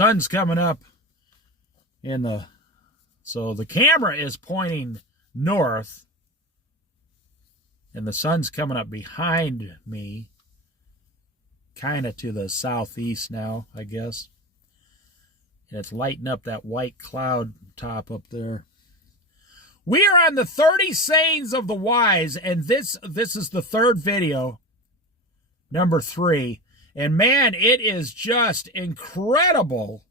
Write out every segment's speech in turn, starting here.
Sun's coming up so the camera is pointing north, and the sun's coming up behind me, kind of to the southeast now, I guess. And it's lighting up that white cloud top up there. We are on the 30 sayings of the wise, and this is the third video, number 3. And man, it is just incredible.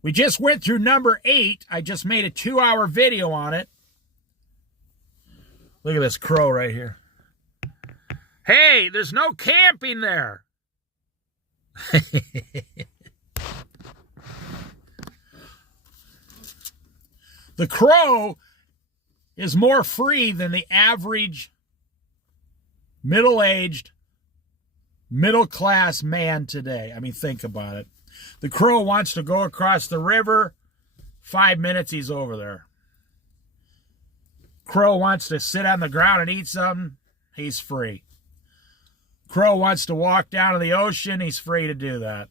We just went through number 8. I just made a 2-hour video on it. Look at this crow right here. Hey, there's no camping there. The crow is more free than the average middle-aged, middle-class man today. I mean, think about it. The crow wants to go across the river. 5 minutes, he's over there. Crow wants to sit on the ground and eat something. He's free. Crow wants to walk down to the ocean. He's free to do that.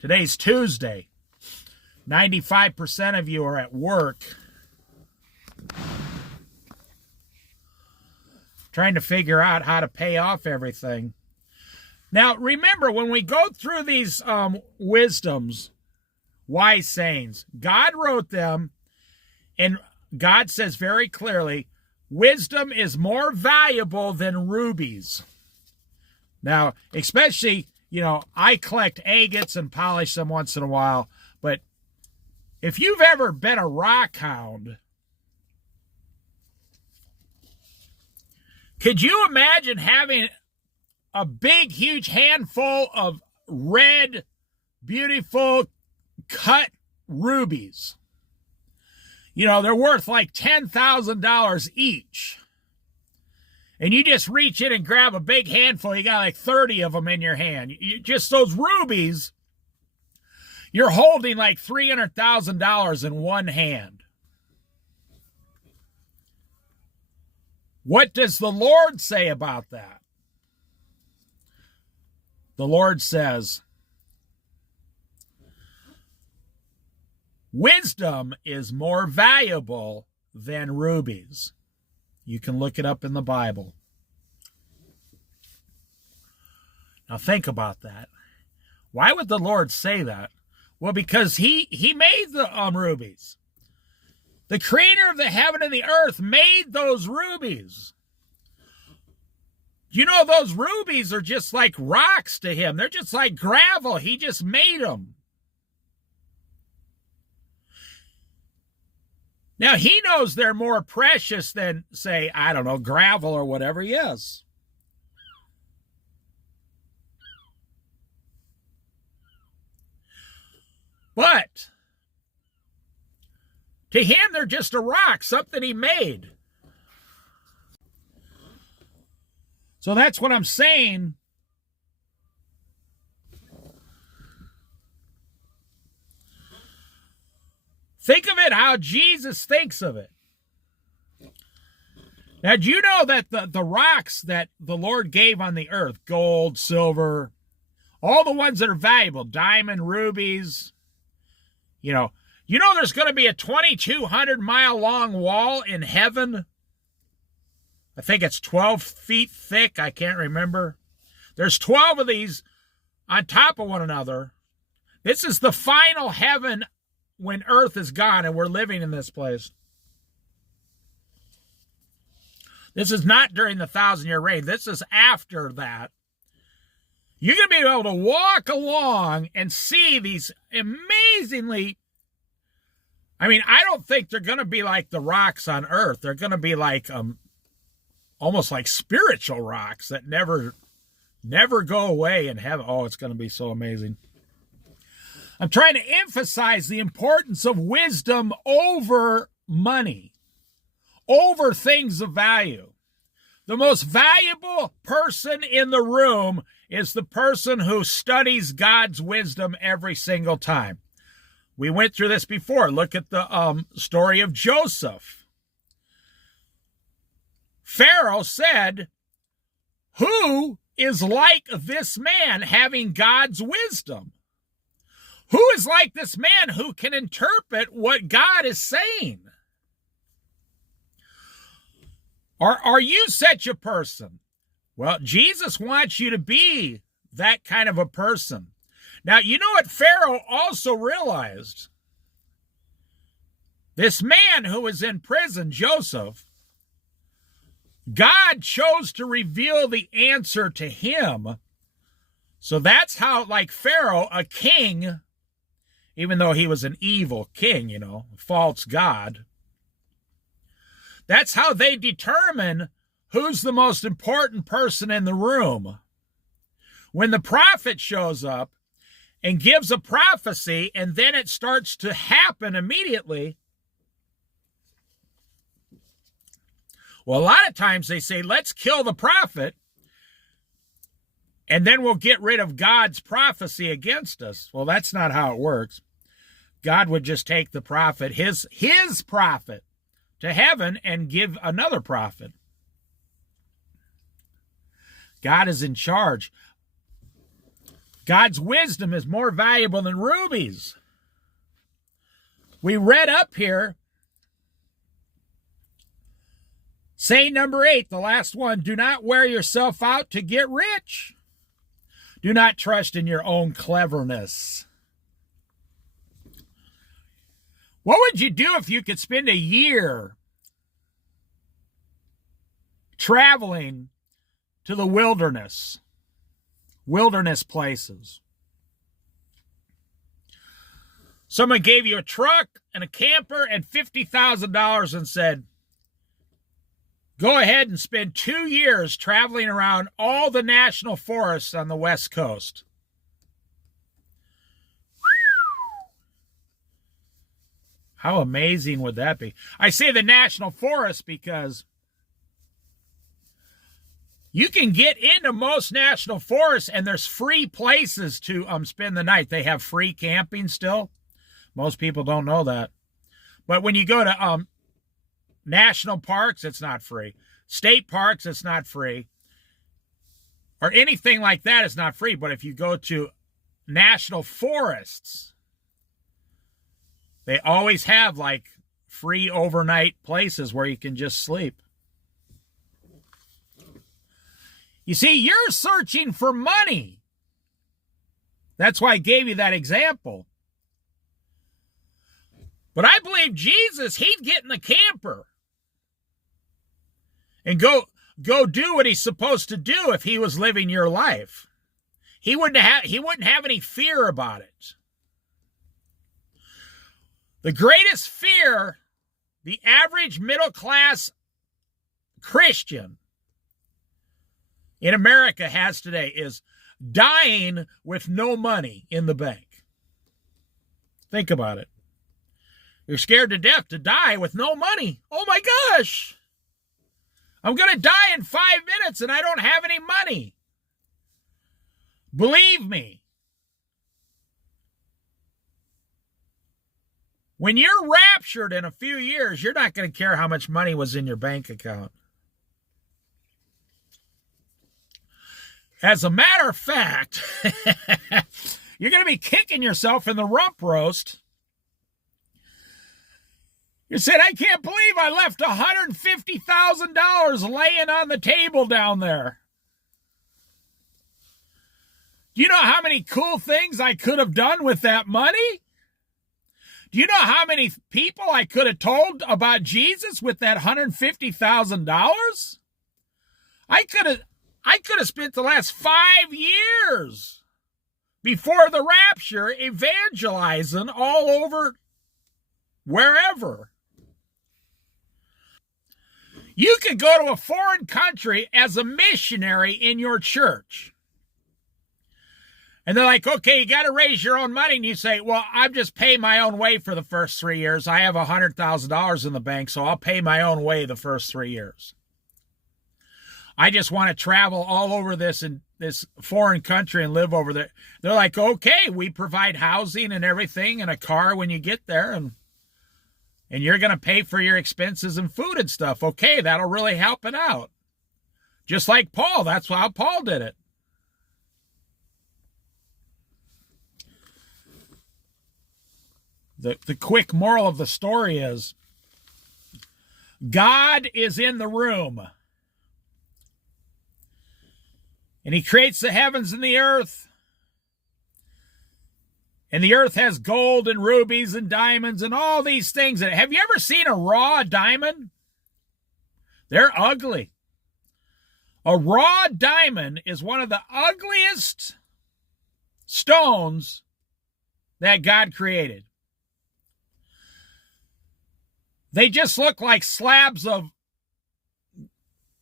Today's Tuesday. 95% of you are at work, trying to figure out how to pay off everything. Now, remember, when we go through these wisdoms, wise sayings, God wrote them, and God says very clearly, wisdom is more valuable than rubies. Now, especially, I collect agates and polish them once in a while, but if you've ever been a rock hound, could you imagine having a big, huge handful of red, beautiful, cut rubies? They're worth like $10,000 each. And you just reach in and grab a big handful. You got like 30 of them in your hand. Just those rubies, you're holding like $300,000 in one hand. What does the Lord say about that? The Lord says, wisdom is more valuable than rubies. You can look it up in the Bible. Now think about that. Why would the Lord say that? Well, because he made the rubies. The creator of the heaven and the earth made those rubies. Those rubies are just like rocks to him. They're just like gravel. He just made them. Now, he knows they're more precious than, say, I don't know, gravel or whatever. Yes. But to him, they're just a rock, something he made. So that's what I'm saying. Think of it how Jesus thinks of it. Now, do you know that the rocks that the Lord gave on the earth, gold, silver, all the ones that are valuable, diamond, rubies, there's going to be a 2,200-mile long wall in heaven. I think it's 12 feet thick. I can't remember. There's 12 of these on top of one another. This is the final heaven when earth is gone and we're living in this place. This is not during the 1,000-year reign. This is after that. You're going to be able to walk along and see these amazingly... I don't think they're going to be like the rocks on earth. They're going to be like almost like spiritual rocks that never go away in heaven. Oh, it's going to be so amazing. I'm trying to emphasize the importance of wisdom over money, over things of value. The most valuable person in the room is the person who studies God's wisdom every single time. We went through this before. Look at the story of Joseph. Pharaoh said, "Who is like this man having God's wisdom? Who is like this man who can interpret what God is saying?" Are you such a person? Well, Jesus wants you to be that kind of a person. Now, you know what Pharaoh also realized? This man who was in prison, Joseph, God chose to reveal the answer to him. So that's how, like Pharaoh, a king, even though he was an evil king, a false god, that's how they determine who's the most important person in the room. When the prophet shows up and gives a prophecy, and then it starts to happen immediately, well, a lot of times they say, let's kill the prophet, and then we'll get rid of God's prophecy against us. Well, that's not how it works. God would just take the prophet, his prophet, to heaven and give another prophet. God is in charge. God's wisdom is more valuable than rubies. We read up here, saying number 8, the last one, do not wear yourself out to get rich. Do not trust in your own cleverness. What would you do if you could spend a year traveling to the wilderness places? Someone gave you a truck and a camper and $50,000 and said, go ahead and spend 2 years traveling around all the national forests on the West Coast. How amazing would that be? I say the national forest because you can get into most national forests and there's free places to spend the night. They have free camping still. Most people don't know that. But when you go to national parks, it's not free. State parks, it's not free. Or anything like that is not free. But if you go to national forests, they always have like free overnight places where you can just sleep. You see, you're searching for money. That's why I gave you that example. But I believe Jesus, he'd get in the camper and go do what he's supposed to do if he was living your life. He wouldn't have any fear about it. The greatest fear the average middle-class Christian in America has today is dying with no money in the bank. Think about it. You're scared to death to die with no money. Oh my gosh! I'm going to die in 5 minutes and I don't have any money. Believe me. When you're raptured in a few years, you're not going to care how much money was in your bank account. As a matter of fact, you're going to be kicking yourself in the rump roast. You said, I can't believe I left $150,000 laying on the table down there. Do you know how many cool things I could have done with that money? Do you know how many people I could have told about Jesus with that $150,000? I could have spent the last 5 years before the rapture evangelizing all over wherever. You could go to a foreign country as a missionary in your church. And they're like, okay, you got to raise your own money. And you say, well, I'm just paying my own way for the first 3 years. I have $100,000 in the bank, so I'll pay my own way the first 3 years. I just want to travel all over this foreign country and live over there. They're like, okay, we provide housing and everything and a car when you get there. And and you're going to pay for your expenses and food and stuff. Okay, that'll really help it out. Just like Paul, that's how Paul did it. The quick moral of the story is God is in the room. And he creates the heavens and the earth. And the earth has gold and rubies and diamonds and all these things. Have you ever seen a raw diamond? They're ugly. A raw diamond is one of the ugliest stones that God created. They just look like slabs of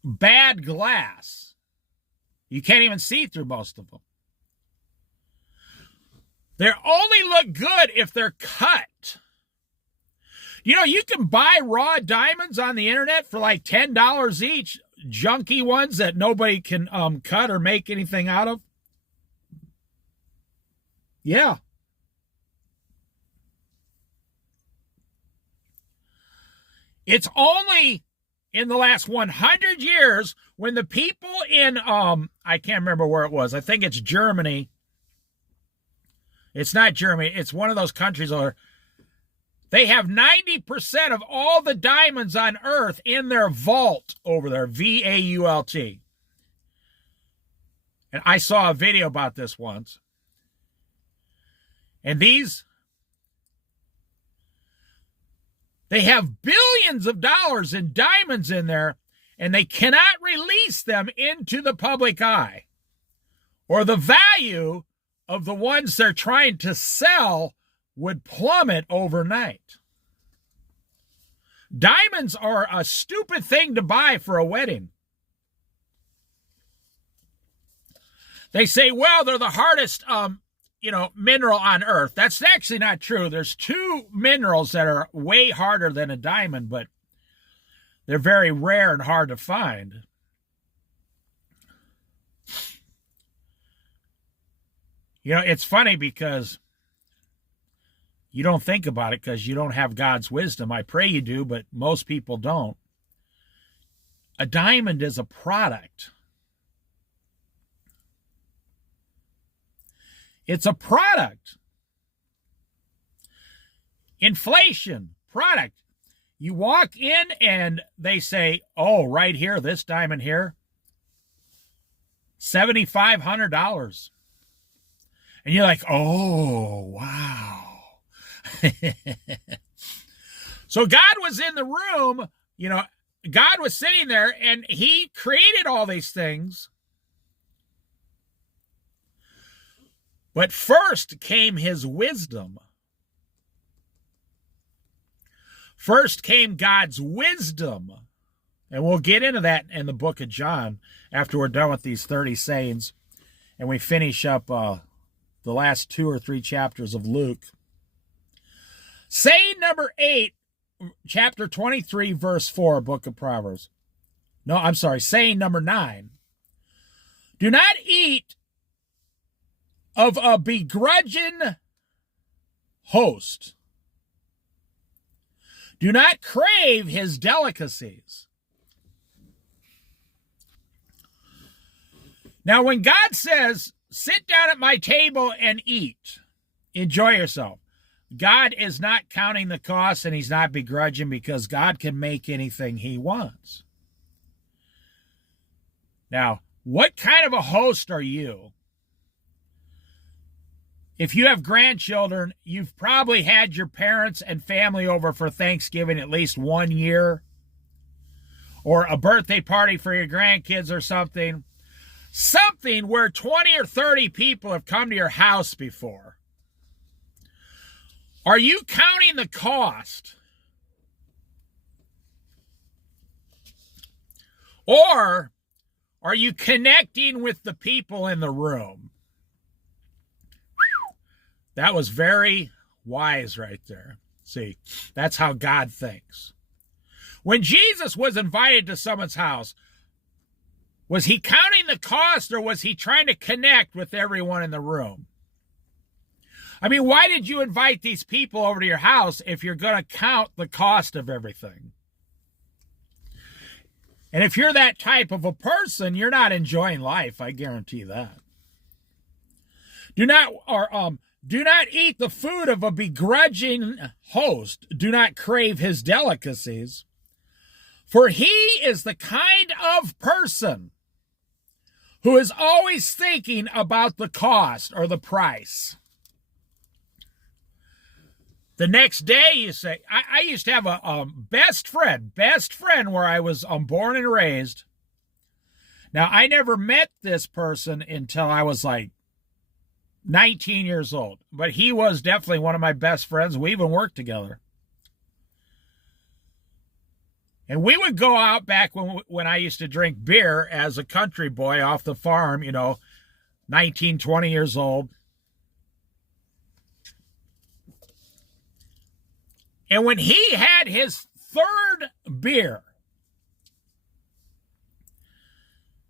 bad glass. You can't even see through most of them. They only look good if they're cut. You know, you can buy raw diamonds on the internet for like $10 each, junky ones that nobody can cut or make anything out of. Yeah. It's only in the last 100 years when the people in, I can't remember where it was. I think it's Germany. It's not Germany. It's one of those countries where they have 90% of all the diamonds on Earth in their vault over there, VAULT. And I saw a video about this once. And they have billions of dollars in diamonds in there, and they cannot release them into the public eye. Or the value of the ones they're trying to sell would plummet overnight. Diamonds are a stupid thing to buy for a wedding. They say, well, they're the hardest mineral on Earth. That's actually not true. There's two minerals that are way harder than a diamond, but they're very rare and hard to find. You know, it's funny because you don't think about it because you don't have God's wisdom. I pray you do, but most people don't. A diamond is a product. It's a product. Inflation, product. You walk in and they say, oh, right here, this diamond here, $7,500. And you're like, oh, wow. So God was in the room, God was sitting there and he created all these things. But first came his wisdom. First came God's wisdom. And we'll get into that in the book of John after we're done with these 30 sayings. And we finish up the last 2 or 3 chapters of Luke. Saying number 8, chapter 23, verse 4, book of Proverbs. No, I'm sorry, saying number 9. Do not eat of a begrudging host. Do not crave his delicacies. Now, when God says, sit down at my table and eat, enjoy yourself, God is not counting the cost and he's not begrudging because God can make anything he wants. Now, what kind of a host are you? If you have grandchildren, you've probably had your parents and family over for Thanksgiving at least 1 year, or a birthday party for your grandkids or something. Something where 20 or 30 people have come to your house before. Are you counting the cost? Or are you connecting with the people in the room? That was very wise right there. See, that's how God thinks. When Jesus was invited to someone's house, was he counting the cost or was he trying to connect with everyone in the room? I mean, why did you invite these people over to your house if you're going to count the cost of everything? And if you're that type of a person, you're not enjoying life. I guarantee that. Do not eat the food of a begrudging host. Do not crave his delicacies. For he is the kind of person who is always thinking about the cost or the price. The next day, you say, I used to have a best friend where I was born and raised. Now, I never met this person until I was like 19 years old, but he was definitely one of my best friends. We even worked together. And we would go out back when I used to drink beer as a country boy off the farm, 19, 20 years old. And when he had his third beer,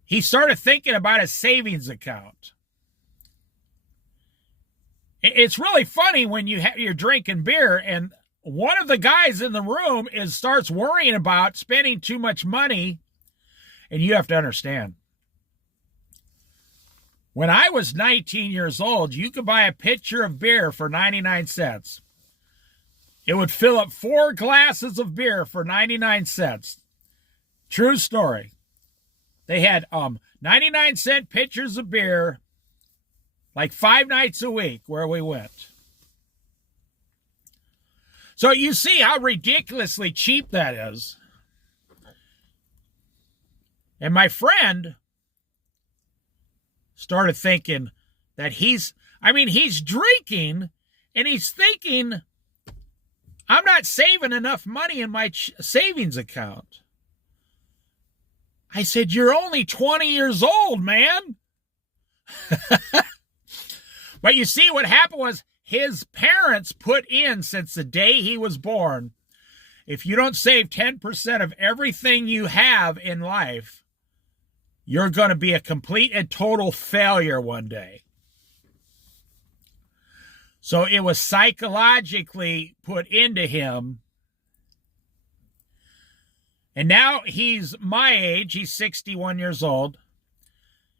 he started thinking about his savings account. It's really funny when you're drinking beer and one of the guys in the room starts worrying about spending too much money. And you have to understand, when I was 19 years old, you could buy a pitcher of beer for 99 cents. It would fill up 4 glasses of beer for 99 cents. True story. They had 99-cent pitchers of beer like 5 nights a week where we went. So you see how ridiculously cheap that is. And my friend started thinking that he's drinking and he's thinking, I'm not saving enough money in my savings account. I said, you're only 20 years old, man. But you see, what happened was his parents put in, since the day he was born, if you don't save 10% of everything you have in life, you're going to be a complete and total failure one day. So it was psychologically put into him. And now he's my age. He's 61 years old.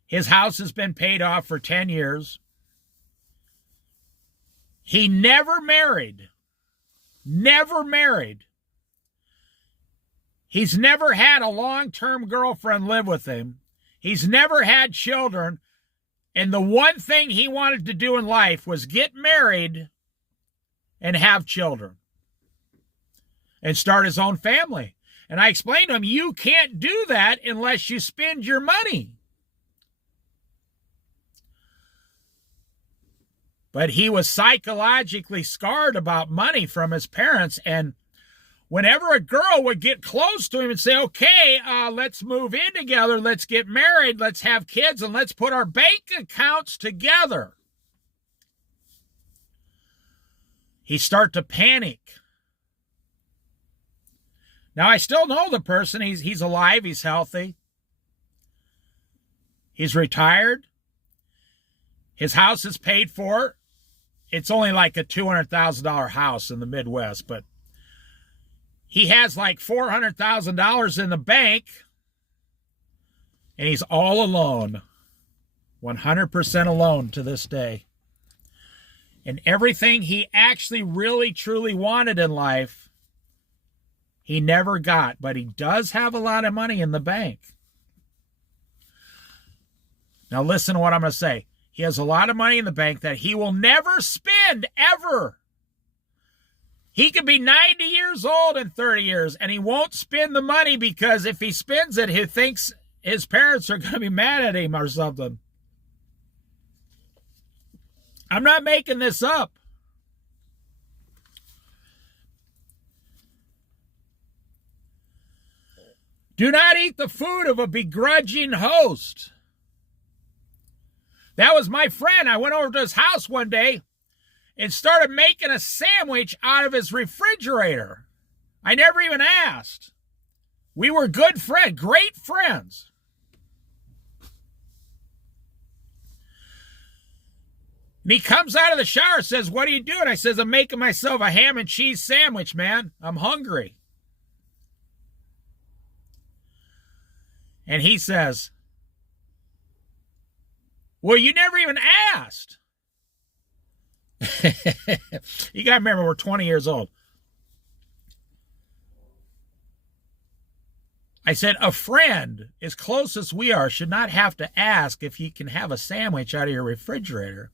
His house has been paid off for 10 years. He never married. Never married. He's never had a long-term girlfriend live with him. He's never had children. And the one thing he wanted to do in life was get married and have children and start his own family. And I explained to him, you can't do that unless you spend your money. But he was psychologically scarred about money from his parents. And whenever a girl would get close to him and say, okay, let's move in together, let's get married, let's have kids, and let's put our bank accounts together, he'd start to panic. Now, I still know the person. He's alive. He's healthy. He's retired. His house is paid for. It's only like a $200,000 house in the Midwest, but he has like $400,000 in the bank, and he's all alone, 100% alone to this day. And everything he actually really, truly wanted in life, he never got, but he does have a lot of money in the bank. Now listen to what I'm going to say. He has a lot of money in the bank that he will never spend, ever. He could be 90 years old in 30 years, and he won't spend the money because if he spends it, he thinks his parents are going to be mad at him or something. I'm not making this up. Do not eat the food of a begrudging host. That was my friend. I went over to his house one day and started making a sandwich out of his refrigerator. I never even asked. We were good friends, great friends. And he comes out of the shower, says, "What are you doing?" I says, "I'm making myself a ham and cheese sandwich, man. I'm hungry." And he says, "Well, you never even asked." You got to remember, we're 20 years old. I said, a friend as close as we are should not have to ask if you can have a sandwich out of your refrigerator.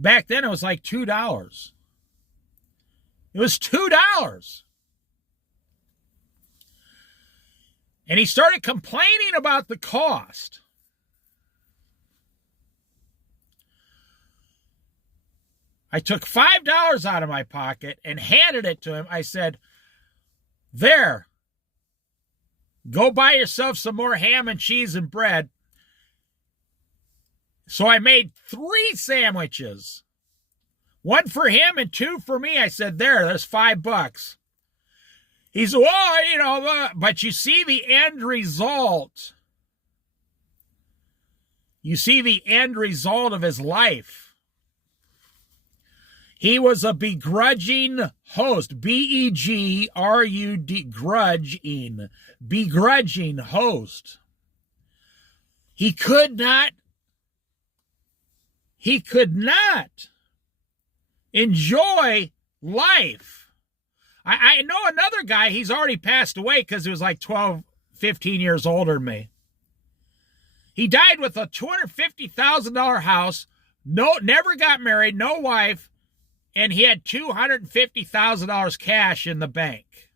Back then, it was like $2. It was $2. And he started complaining about the cost. I took $5 out of my pocket and handed it to him. I said, "There, go buy yourself some more ham and cheese and bread." So I made 3 sandwiches. 1 for him and 2 for me. I said, there's $5. He said, "Well, but you see the end result. You see the end result of his life. He was a begrudging host. B-E-G-R-U-D, begrudging host. He could not enjoy life. I know another guy, he's already passed away because he was like 12, 15 years older than me. He died with a $250,000 house, never got married, no wife, and he had $250,000 cash in the bank.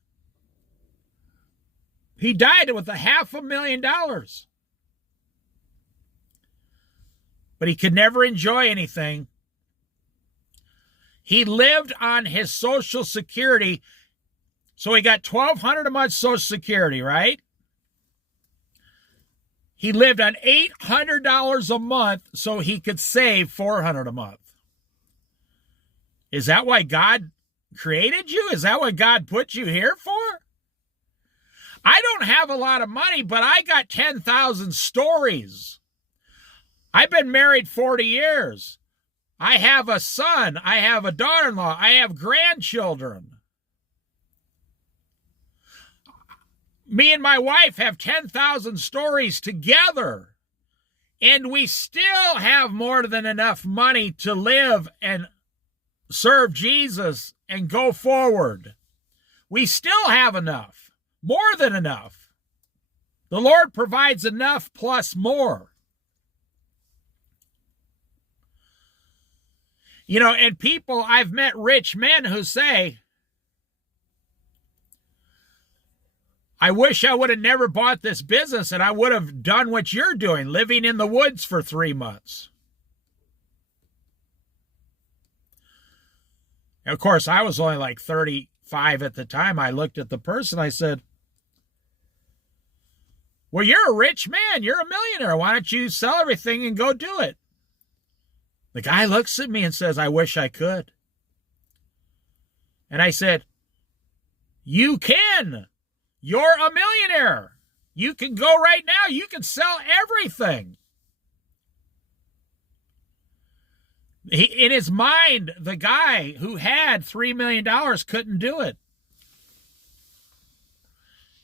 He died with $500,000. But he could never enjoy anything. He lived on his Social Security. So he got $1,200 a month Social Security, right? He lived on $800 a month so he could save $400 a month. Is that why God created you? Is that what God put you here for? I don't have a lot of money, but I got 10,000 stories. I've been married 40 years. I have a son. I have a daughter-in-law. I have grandchildren. Me and my wife have 10,000 stories together. And we still have more than enough money to live and serve Jesus and go forward. We still have enough. More than enough. The Lord provides enough plus more. And people, I've met rich men who say, "I wish I would have never bought this business and I would have done what you're doing, living in the woods for 3 months." And of course, I was only like 35 at the time. I looked at the person, I said, "Well, you're a rich man. You're a millionaire. Why don't you sell everything and go do it?" The guy looks at me and says, "I wish I could." And I said, "You can. You're a millionaire. You can go right now. You can sell everything." In his mind, the guy who had $3 million couldn't do it.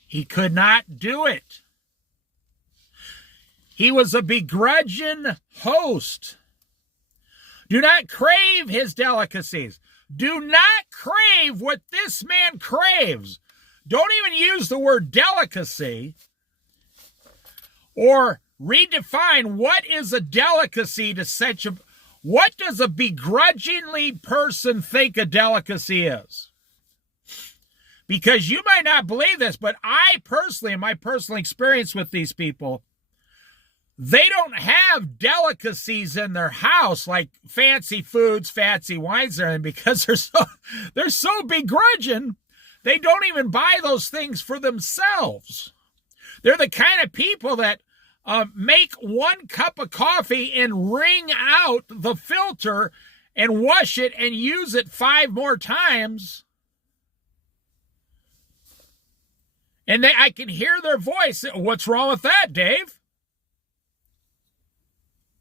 He could not do it. He was a begrudging host. Do not crave his delicacies. Do not crave what this man craves. Don't even use the word delicacy or redefine what is a delicacy to such a... What does a begrudgingly person think a delicacy is? Because you might not believe this, but I personally, in my personal experience with these people, they don't have delicacies in their house like fancy foods, fancy wines, and because they're so begrudging, they don't even buy those things for themselves. They're the kind of people that make 1 cup of coffee and wring out the filter and wash it and use it 5 more times. And I can hear their voice. "What's wrong with that, Dave?"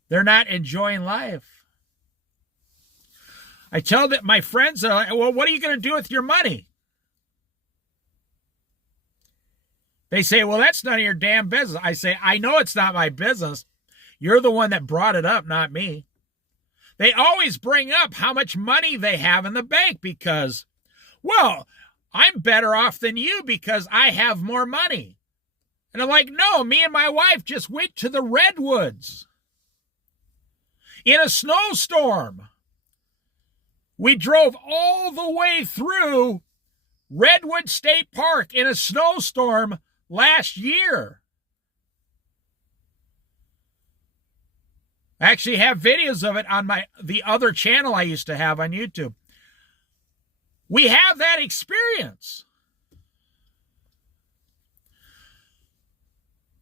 They're not enjoying life. I tell that my friends are like, well, what are you going to do with your money? They say, well, that's none of your damn business. I say, I know it's not my business. You're the one that brought it up, not me. They always bring up how much money they have in the bank because, well, I'm better off than you because I have more money. And I'm like, no, me and my wife just went to the Redwoods in a snowstorm. We drove all the way through Redwood State Park in a snowstorm last year. I actually have videos of it on the other channel I used to have on YouTube. We have that experience.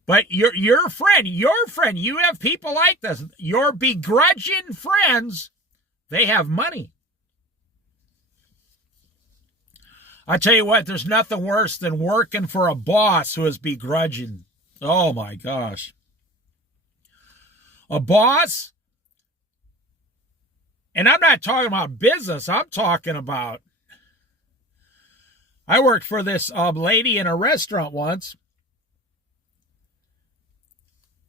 But your friend, you have people like this. Your begrudging friends, they have money. I tell you what, there's nothing worse than working for a boss who is begrudging. Oh my gosh. A boss, and I'm not talking about business, I'm talking about, I worked for this lady in a restaurant once,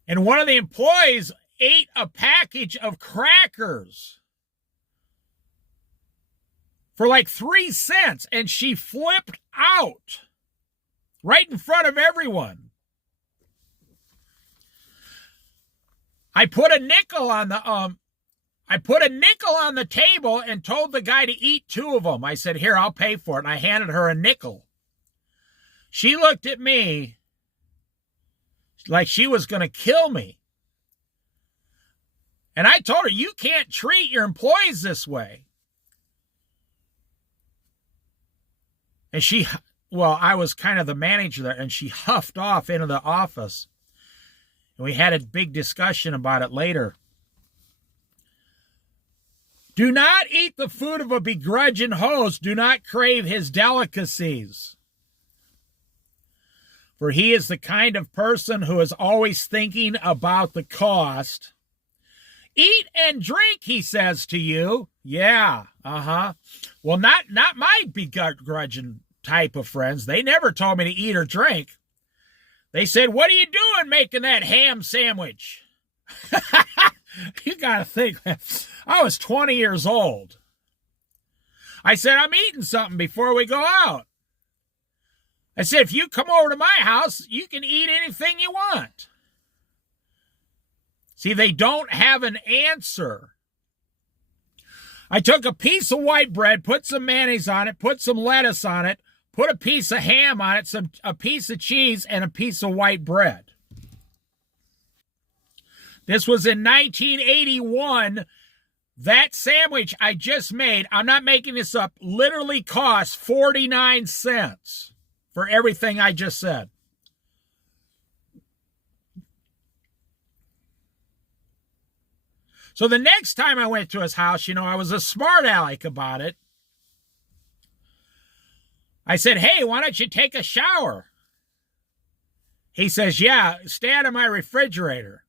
and one of the employees ate a package of crackers for like 3 cents, and she flipped out right in front of everyone. I put a nickel on the table and told the guy to eat 2 of them. I said, here, I'll pay for it. And I handed her a nickel. She looked at me like she was going to kill me. And I told her, you can't treat your employees this way. And I was kind of the manager there, and she huffed off into the office. And we had a big discussion about it later. Do not eat the food of a begrudging host. Do not crave his delicacies. For he is the kind of person who is always thinking about the cost. Eat and drink, he says to you. Yeah, Well, not my begrudging type of friends. They never told me to eat or drink. They said, what are you doing making that ham sandwich? You got to think, I was 20 years old. I said, I'm eating something before we go out. I said, if you come over to my house, you can eat anything you want. See, they don't have an answer. I took a piece of white bread, put some mayonnaise on it, put some lettuce on it, put a piece of ham on it, a piece of cheese, and a piece of white bread. This was in 1981. That sandwich I just made, I'm not making this up, literally cost 49 cents for everything I just said. So the next time I went to his house, I was a smart aleck about it. I said, hey, why don't you take a shower? He says, yeah, stay out of my refrigerator.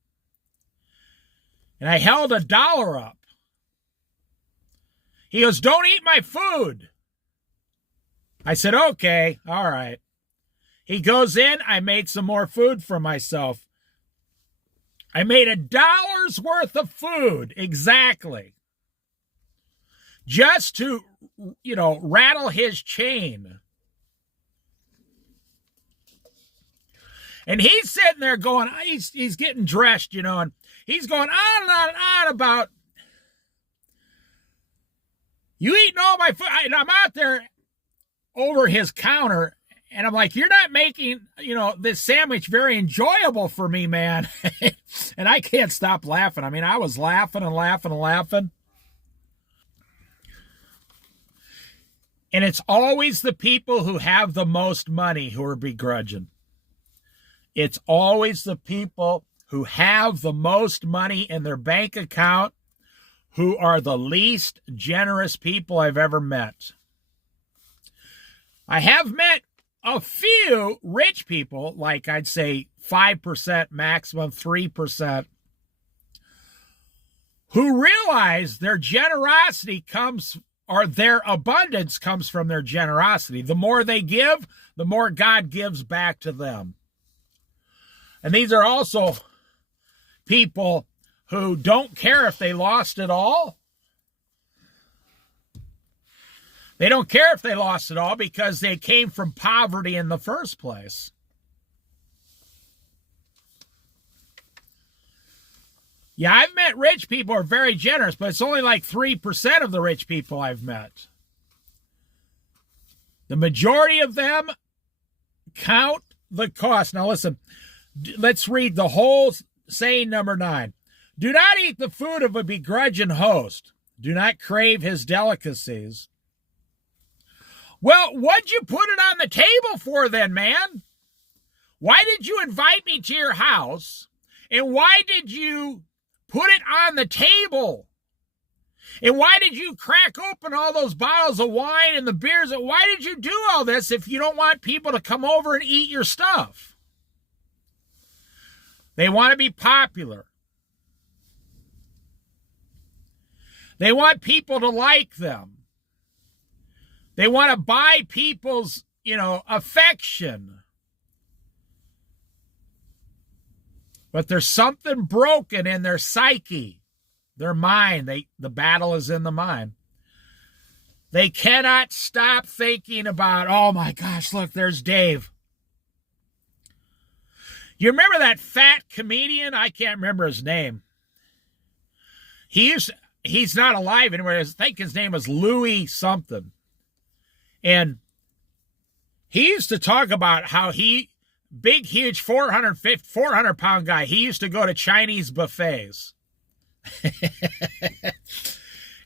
And I held $1 up. He goes, don't eat my food. I said, okay, all right. He goes in, I made some more food for myself. I made $1 worth of food, exactly. Just to, rattle his chain. And he's sitting there going, he's getting dressed, and he's going on and on and on about, you eating all my food. And I'm out there over his counter, and I'm like, you're not making, this sandwich very enjoyable for me, man. And I can't stop laughing. I mean, I was laughing and laughing and laughing. And it's always the people who have the most money who are begrudging. It's always the people who have the most money in their bank account who are the least generous people I've ever met. I have met a few rich people, like I'd say 5%, maximum 3%, who realize their generosity comes, or their abundance comes from their generosity. The more they give, the more God gives back to them. And these are also people who don't care if they lost it all. They don't care if they lost it all because they came from poverty in the first place. Yeah, I've met rich people who are very generous, but it's only like 3% of the rich people I've met. The majority of them count the cost. Now listen, let's read the whole saying number 9. Do not eat the food of a begrudging host. Do not crave his delicacies. Well, what'd you put it on the table for then, man? Why did you invite me to your house? And why did you put it on the table? And why did you crack open all those bottles of wine and the beers? Why did you do all this if you don't want people to come over and eat your stuff? They want to be popular. They want people to like them. They want to buy people's, affection. But there's something broken in their psyche, their mind. The battle is in the mind. They cannot stop thinking about, oh my gosh, look, there's Dave. You remember that fat comedian? I can't remember his name. He's not alive anymore. I think his name was Louis something. And he used to talk about how big, huge, 400-pound guy, he used to go to Chinese buffets.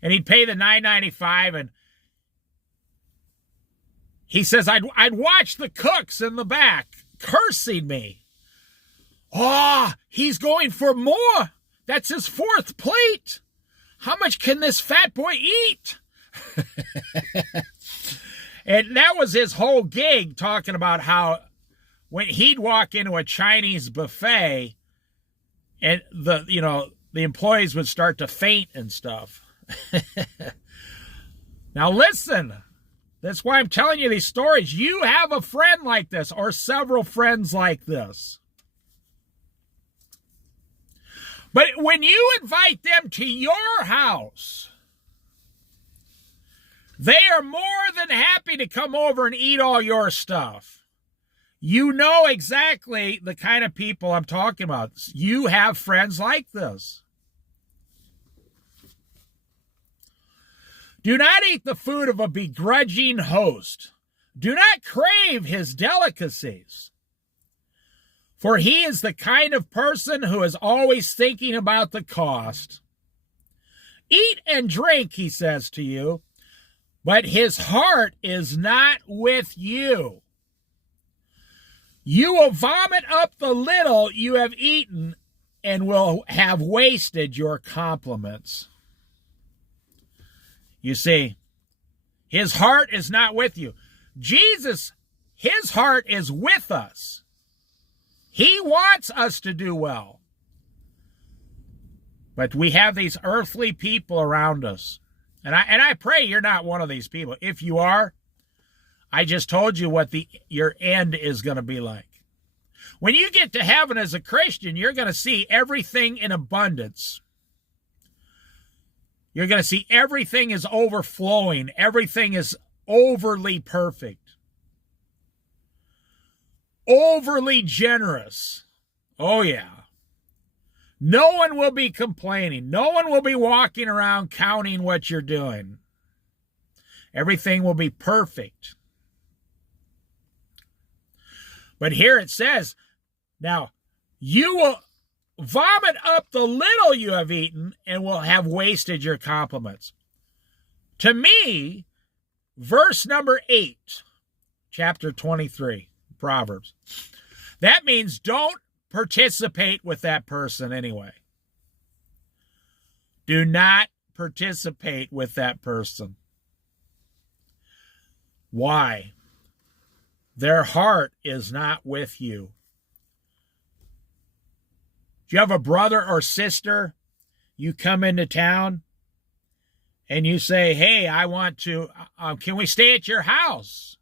And he'd pay the $9.95, and he says, I'd watch the cooks in the back cursing me. Oh, he's going for more. That's his 4th plate. How much can this fat boy eat? And that was his whole gig, talking about how when he'd walk into a Chinese buffet and the employees would start to faint and stuff. Now listen, that's why I'm telling you these stories. You have a friend like this or several friends like this. But when you invite them to your house, they are more than happy to come over and eat all your stuff. You know exactly the kind of people I'm talking about. You have friends like this. Do not eat the food of a begrudging host. Do not crave his delicacies. For he is the kind of person who is always thinking about the cost. Eat and drink, he says to you, but his heart is not with you. You will vomit up the little you have eaten and will have wasted your compliments. You see, his heart is not with you. Jesus, his heart is with us. He wants us to do well. But we have these earthly people around us. And I pray you're not one of these people. If you are, I just told you what your end is going to be like. When you get to heaven as a Christian, you're going to see everything in abundance. You're going to see everything is overflowing. Everything is overly perfect. Overly generous. Oh, yeah. No one will be complaining. No one will be walking around counting what you're doing. Everything will be perfect. But here it says, now, you will vomit up the little you have eaten and will have wasted your compliments. To me, verse number 8, chapter 23, Proverbs, that means don't participate with that person anyway. Do not participate with that person. Why? Their heart is not with you. Do you have a brother or sister you come into town and you say, hey, I want to, can we stay at your house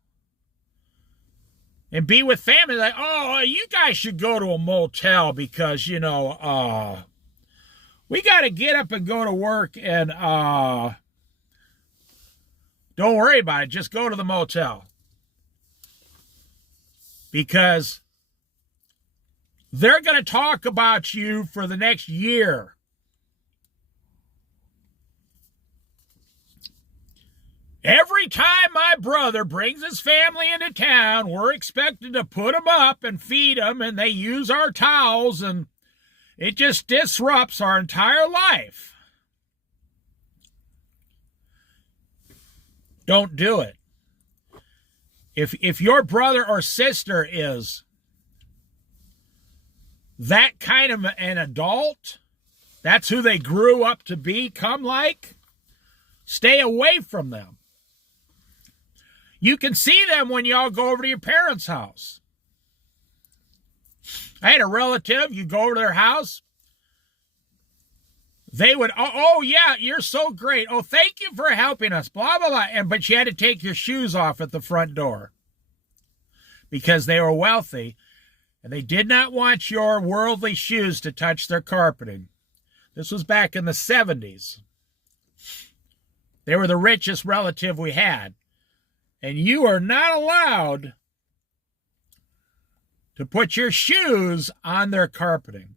and be with family? Like, oh, you guys should go to a motel because, we got to get up and go to work, and don't worry about it. Just go to the motel. Because they're going to talk about you for the next year. Every time my brother brings his family into town, we're expected to put them up and feed them, and they use our towels, and it just disrupts our entire life. Don't do it. If your brother or sister is that kind of an adult, that's who they grew up to become like, stay away from them. You can see them when y'all go over to your parents' house. I had a relative, you go over to their house, they would, oh yeah, you're so great. Oh, thank you for helping us, blah, blah, blah. But you had to take your shoes off at the front door because they were wealthy and they did not want your worldly shoes to touch their carpeting. This was back in the 70s. They were the richest relative we had. And you are not allowed to put your shoes on their carpeting.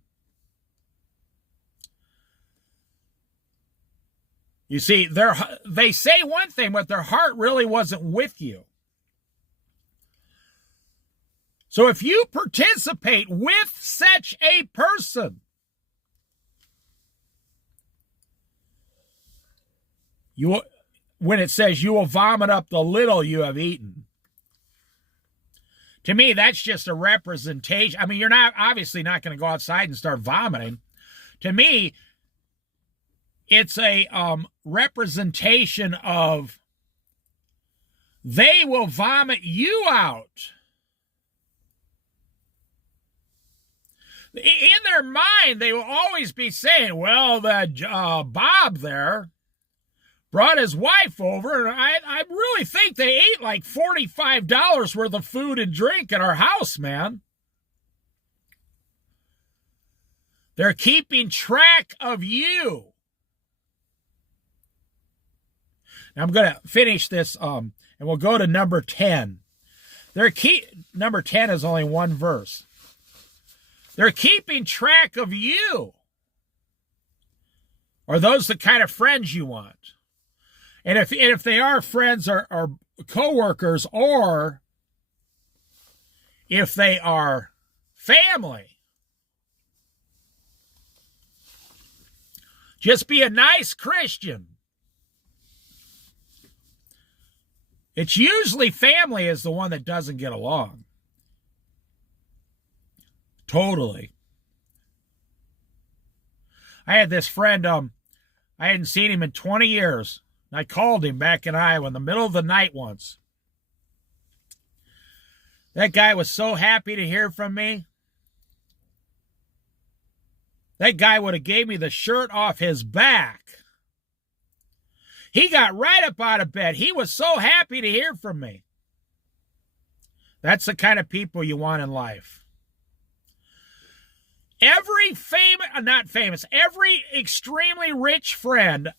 You see, they say one thing, but their heart really wasn't with you. So if you participate with such a person, when it says you will vomit up the little you have eaten, to me, that's just a representation. I mean, you're not obviously not going to go outside and start vomiting. To me, it's a representation of they will vomit you out. In their mind, they will always be saying, well, that Bob there brought his wife over, and I really think they ate like $45 worth of food and drink at our house, man. They're keeping track of you. Now I'm going to finish this, and we'll go to number 10. Number 10 is only one verse. They're keeping track of you. Are those the kind of friends you want? And if they are friends or co-workers, or if they are family, just be a nice Christian. It's usually family is the one that doesn't get along. Totally. I had this friend, I hadn't seen him in 20 years. I called him back in Iowa in the middle of the night once. That guy was so happy to hear from me. That guy would have gave me the shirt off his back. He got right up out of bed. He was so happy to hear from me. That's the kind of people you want in life. Every every extremely rich friend,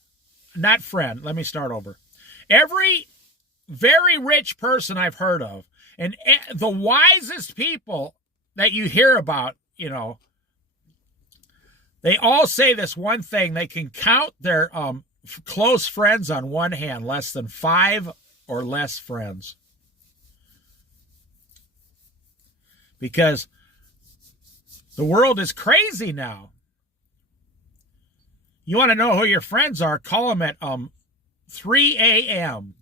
let me start over. Every very rich person I've heard of, and the wisest people that you hear about, they all say this one thing: they can count their close friends on one hand, less than 5 or less friends. Because the world is crazy now. You want to know who your friends are? Call them at 3 a.m.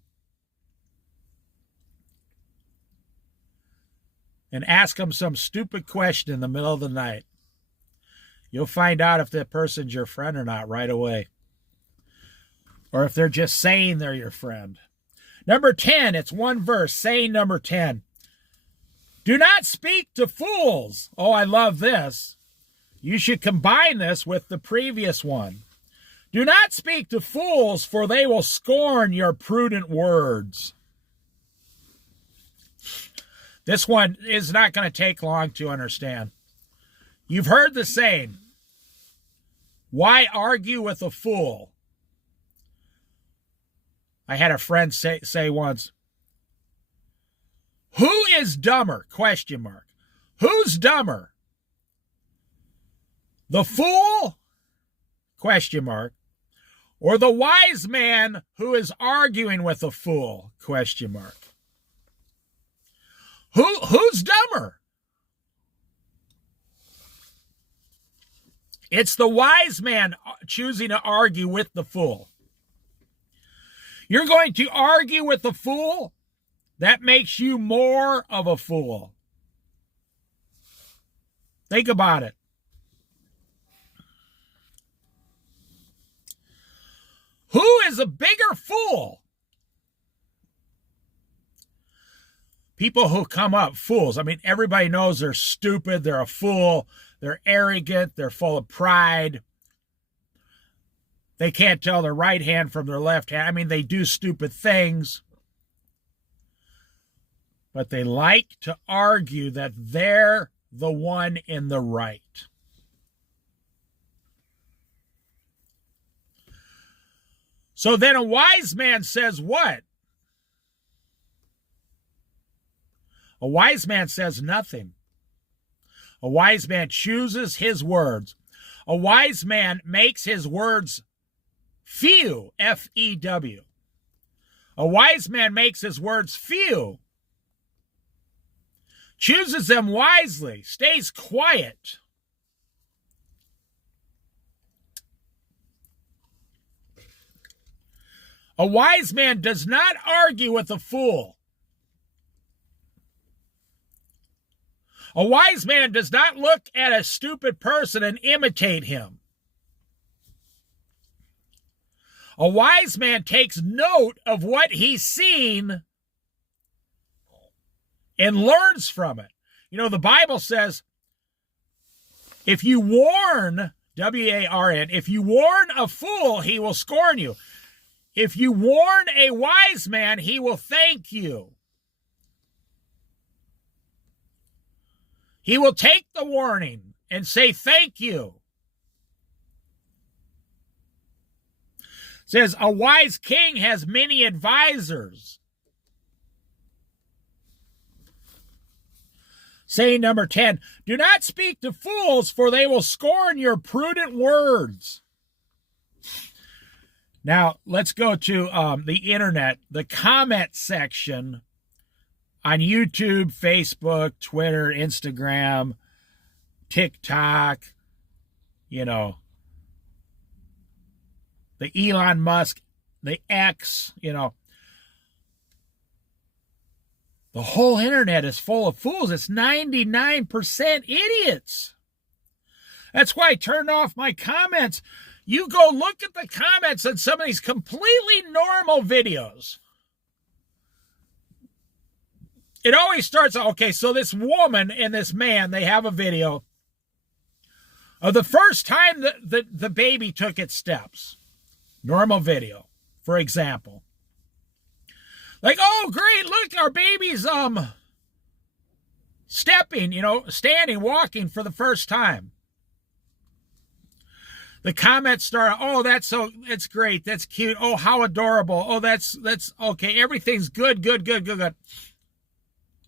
and ask them some stupid question in the middle of the night. You'll find out if that person's your friend or not right away. Or if they're just saying they're your friend. Number 10, it's one verse, saying number 10. Do not speak to fools. Oh, I love this. You should combine this with the previous one. Do not speak to fools, for they will scorn your prudent words. This one is not going to take long to understand. You've heard the saying, why argue with a fool? I had a friend say once, who is dumber? Question mark. Who's dumber? The fool? Question mark. Or the wise man who is arguing with a fool? Question mark. Who's dumber? It's the wise man choosing to argue with the fool. You're going to argue with the fool? That makes you more of a fool. Think about it. Who is a bigger fool? People who come up, fools. I mean, everybody knows they're stupid, they're a fool, they're arrogant, they're full of pride. They can't tell their right hand from their left hand. I mean, they do stupid things. But they like to argue that they're the one in the right. So then a wise man says what? A wise man says nothing. A wise man chooses his words. A wise man makes his words few, F-E-W. A wise man makes his words few. Chooses them wisely, stays quiet. A wise man does not argue with a fool. A wise man does not look at a stupid person and imitate him. A wise man takes note of what he's seen and learns from it. You know, the Bible says, if you warn, W-A-R-N, if you warn a fool, he will scorn you. If you warn a wise man, he will thank you. He will take the warning and say thank you. It says, a wise king has many advisors. Saying number 10, do not speak to fools, for they will scorn your prudent words. Now, let's go to the internet, the comment section on YouTube, Facebook, Twitter, Instagram, TikTok, you know, the Elon Musk, the X, you know. The whole internet is full of fools. It's 99% idiots. That's why I turned off my comments. You go look at the comments on some of these completely normal videos. It always starts, okay, so this woman and this man, they have a video of the first time that the baby took its steps. Normal video, for example. Like, oh, great, look, our baby's stepping, you know, standing, walking for the first time. The comments start, oh, it's great, that's cute, oh, how adorable, oh, that's okay, everything's good.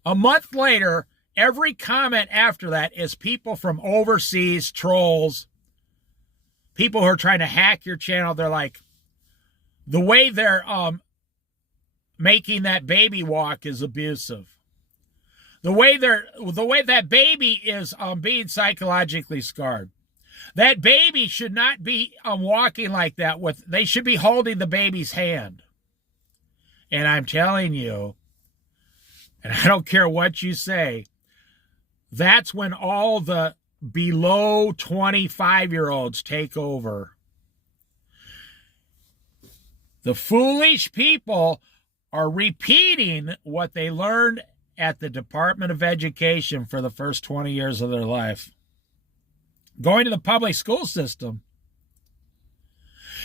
A month later, every comment after that is people from overseas, trolls, people who are trying to hack your channel. They're like, the way they're making that baby walk is abusive. The way that baby is being psychologically scarred. That baby should not be walking like that. They should be holding the baby's hand. And I'm telling you, and I don't care what you say, that's when all the below 25-year-olds take over. The foolish people are repeating what they learned at the Department of Education for the first 20 years of their life. Going to the public school system.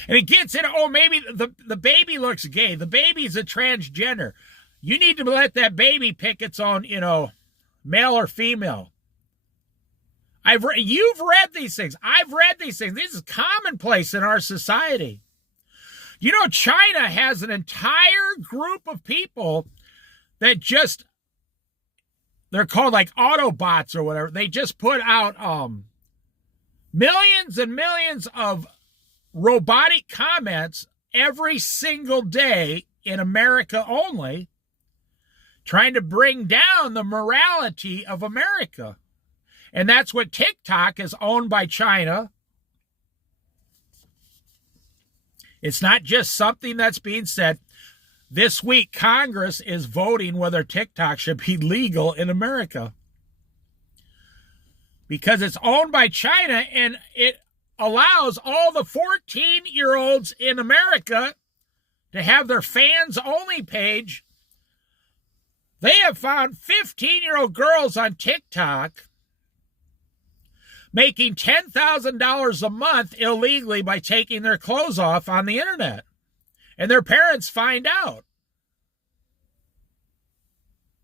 And it gets into, oh, maybe the baby looks gay. The baby's a transgender. You need to let that baby pick its own, male or female. You've read these things. I've read these things. This is commonplace in our society. China has an entire group of people that they're called like Autobots or whatever. They just put out millions and millions of robotic comments every single day in America only, trying to bring down the morality of America. And that's what TikTok is owned by China. It's not just something that's being said. This week, Congress is voting whether TikTok should be legal in America, because it's owned by China, and it allows all the 14-year-olds in America to have their fans-only page. They have found 15-year-old girls on TikTok making $10,000 a month illegally by taking their clothes off on the internet. And their parents find out.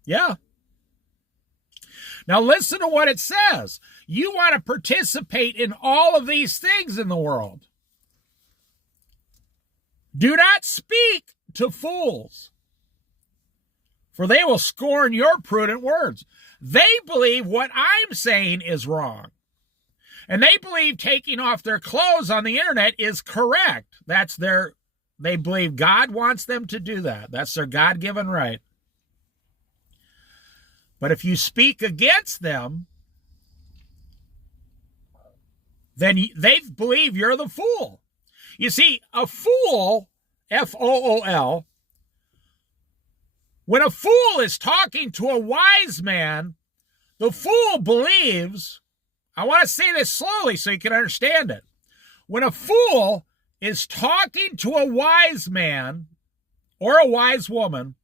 Yeah. Now listen to what it says. You want to participate in all of these things in the world. Do not speak to fools, for they will scorn your prudent words. They believe what I'm saying is wrong. And they believe taking off their clothes on the internet is correct. They believe God wants them to do that. That's their God-given right. But if you speak against them, then they believe you're the fool. You see, a fool, F-O-O-L, when a fool is talking to a wise man, the fool believes, I want to say this slowly so you can understand it. When a fool is talking to a wise man or a wise woman,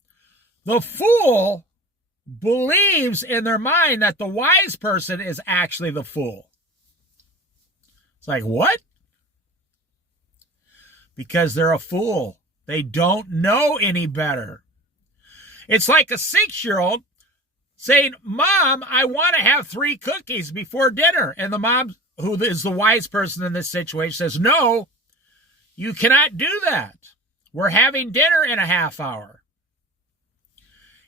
the fool believes in their mind that the wise person is actually the fool. It's like, what? Because they're a fool. They don't know any better. It's like a 6-year-old saying, Mom, I want to have 3 cookies before dinner. And the mom, who is the wise person in this situation, says, no, you cannot do that. We're having dinner in a half hour.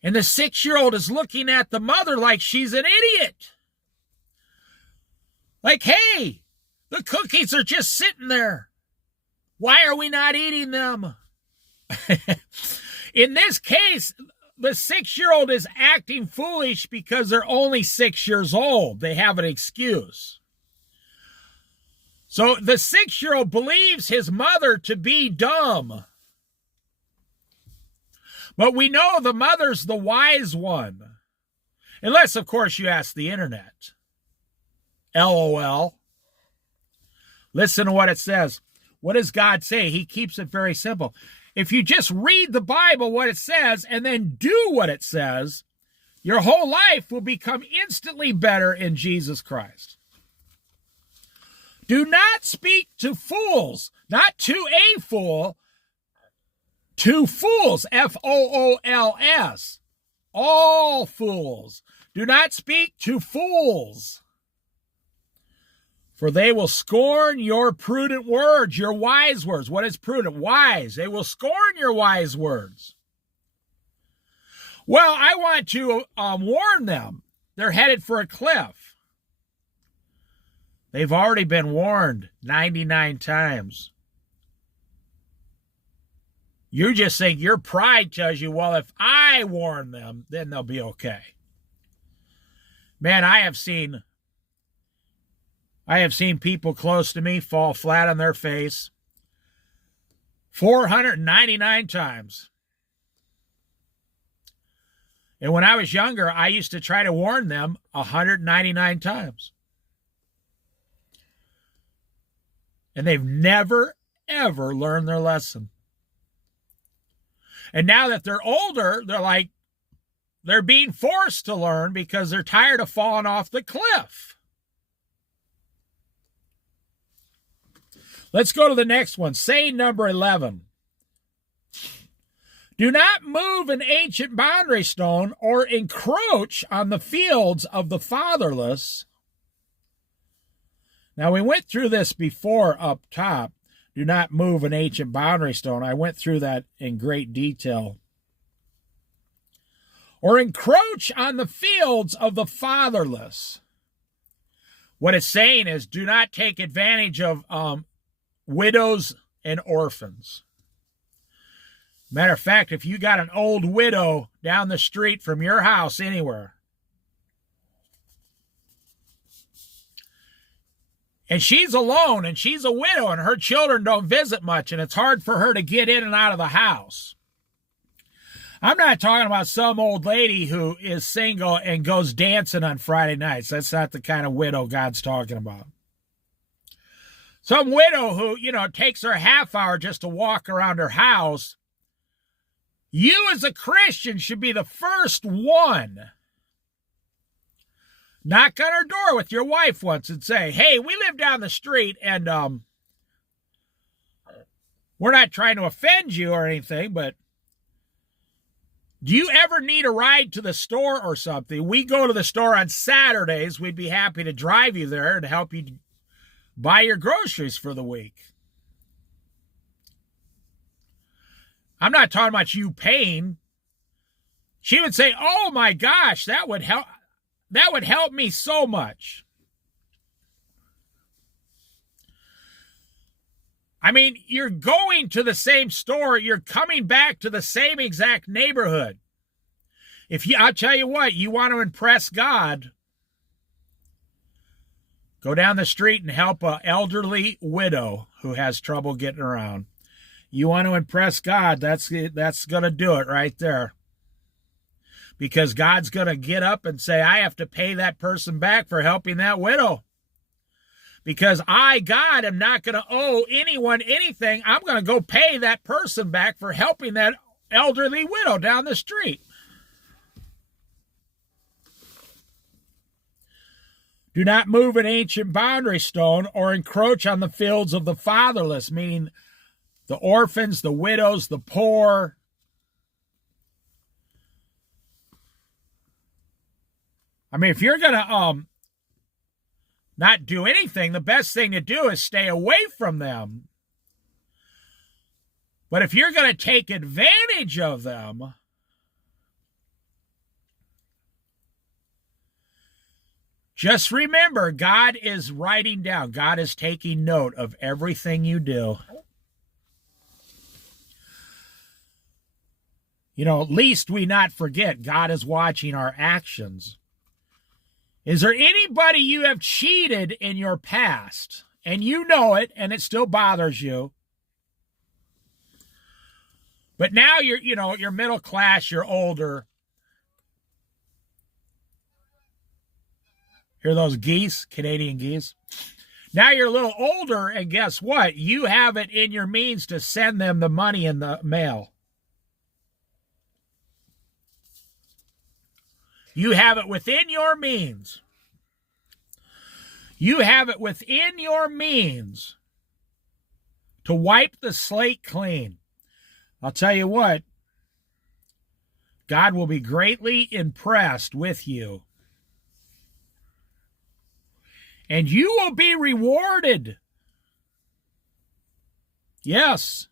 And the 6-year-old is looking at the mother like she's an idiot. Like, hey, the cookies are just sitting there. Why are we not eating them? In this case, the 6-year-old is acting foolish because they're only 6 years old. They have an excuse. So the 6-year-old believes his mother to be dumb. But we know the mother's the wise one. Unless, of course, you ask the internet. LOL. Listen to what it says. What does God say? He keeps it very simple. If you just read the Bible, what it says, and then do what it says, your whole life will become instantly better in Jesus Christ. Do not speak to fools, not to a fool, to fools, F-O-O-L-S, all fools. Do not speak to fools, for they will scorn your prudent words, your wise words. What is prudent? Wise. They will scorn your wise words. Well, I want to warn them. They're headed for a cliff. They've already been warned 99 times. You just think your pride tells you, well, if I warn them, then they'll be okay. Man, I have seen people close to me fall flat on their face 499 times. And when I was younger, I used to try to warn them 199 times. And they've never, ever learned their lesson. And now that they're older, they're being forced to learn because they're tired of falling off the cliff. Let's go to the next one. Saying number 11. Do not move an ancient boundary stone or encroach on the fields of the fatherless. Now, we went through this before up top. Do not move an ancient boundary stone. I went through that in great detail. Or encroach on the fields of the fatherless. What it's saying is, do not take advantage of widows and orphans. Matter of fact, if you got an old widow down the street from your house anywhere, and she's alone and she's a widow and her children don't visit much and it's hard for her to get in and out of the house. I'm not talking about some old lady who is single and goes dancing on Friday nights. That's not the kind of widow God's talking about. Some widow who, takes her half hour just to walk around her house. You as a Christian should be the first one. Knock on her door with your wife once and say, hey, we live down the street and we're not trying to offend you or anything, but do you ever need a ride to the store or something? We go to the store on Saturdays. We'd be happy to drive you there and help you buy your groceries for the week. I'm not talking about you paying. She would say, oh my gosh, that would help. That would help me so much. I mean, you're going to the same store. You're coming back to the same exact neighborhood. I'll tell you what, you want to impress God, go down the street and help an elderly widow who has trouble getting around. You want to impress God, that's going to do it right there. Because God's going to get up and say, I have to pay that person back for helping that widow. Because I, God, am not going to owe anyone anything. I'm going to go pay that person back for helping that elderly widow down the street. Do not move an ancient boundary stone or encroach on the fields of the fatherless, meaning the orphans, the widows, the poor. I mean, if you're going to not do anything, the best thing to do is stay away from them. But if you're going to take advantage of them, just remember, God is writing down, God is taking note of everything you do. Least we not forget, God is watching our actions. Is there anybody you have cheated in your past, and you know it, and it still bothers you? But now you're middle class, you're older. Hear those geese, Canadian geese? Now you're a little older, and guess what? You have it in your means to send them the money in the mail. You have it within your means. You have it within your means to wipe the slate clean. I'll tell you what, God will be greatly impressed with you. And you will be rewarded. Yes.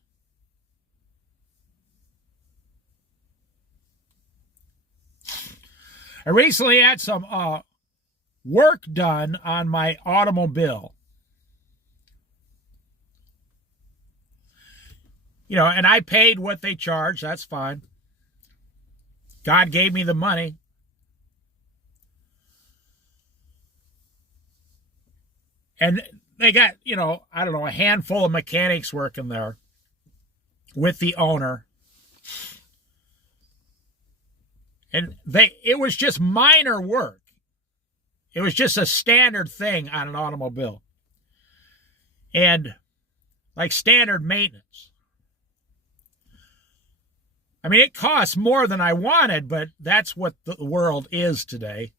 I recently had some work done on my automobile. And I paid what they charged. That's fine. God gave me the money. And they got, a handful of mechanics working there with the owner. And it was just minor work. It was just a standard thing on an automobile. And like standard maintenance. I mean, it costs more than I wanted, but that's what the world is today.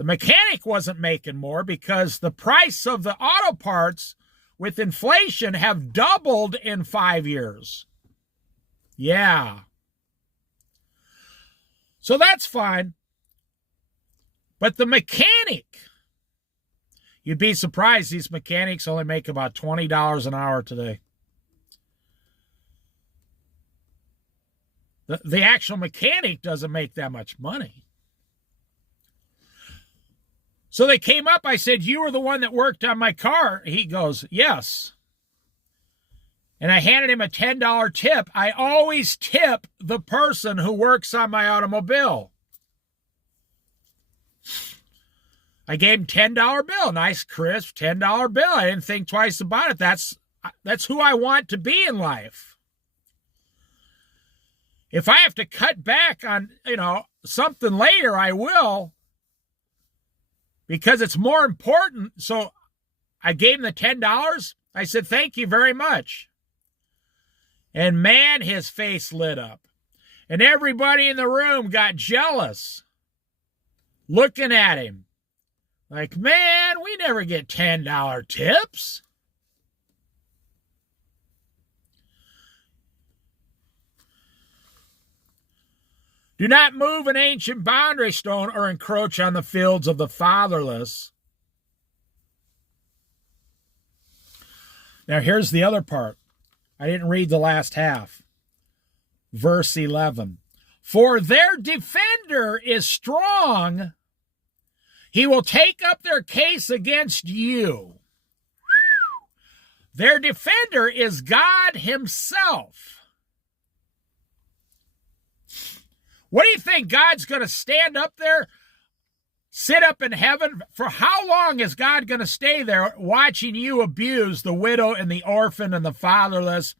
The mechanic wasn't making more because the price of the auto parts with inflation have doubled in 5 years. Yeah. So that's fine. But the mechanic, you'd be surprised these mechanics only make about $20 an hour today. The actual mechanic doesn't make that much money. So they came up, I said, "You were the one that worked on my car." He goes, "Yes." And I handed him a $10 tip. I always tip the person who works on my automobile. I gave him $10 bill, nice crisp $10 bill. I didn't think twice about it. That's who I want to be in life. If I have to cut back on, something later, I will, because it's more important. So I gave him the $10. I said, "Thank you very much." And man, his face lit up. And everybody in the room got jealous, looking at him. Like, "Man, we never get $10 tips." Do not move an ancient boundary stone or encroach on the fields of the fatherless. Now, here's the other part. I didn't read the last half. Verse 11. "For their defender is strong. He will take up their case against you." Their defender is God himself. What do you think? God's going to stand up there, sit up in heaven? For how long is God going to stay there watching you abuse the widow and the orphan and the fatherless?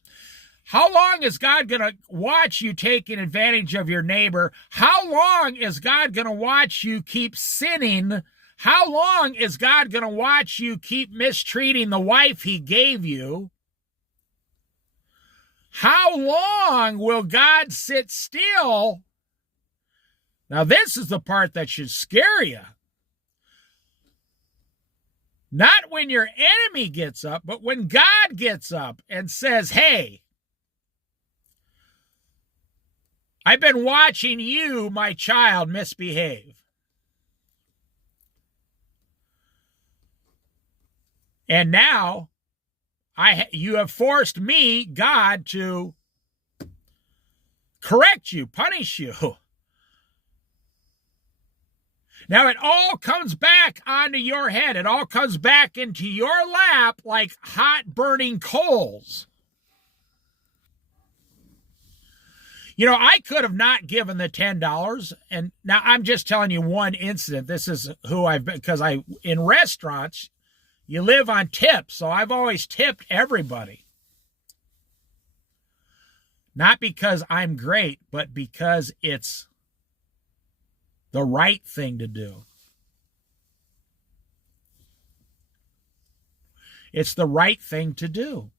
How long is God going to watch you taking advantage of your neighbor? How long is God going to watch you keep sinning? How long is God going to watch you keep mistreating the wife he gave you? How long will God sit still? Now, this is the part that should scare you. Not when your enemy gets up, but when God gets up and says, "Hey, I've been watching you, my child, misbehave. And now you have forced me, God, to correct you, punish you." Now it all comes back onto your head. It all comes back into your lap like hot burning coals. I could have not given the $10. And now I'm just telling you one incident. This is who I've been, because in restaurants, you live on tips. So I've always tipped everybody. Not because I'm great, but because it's the right thing to do. It's the right thing to do.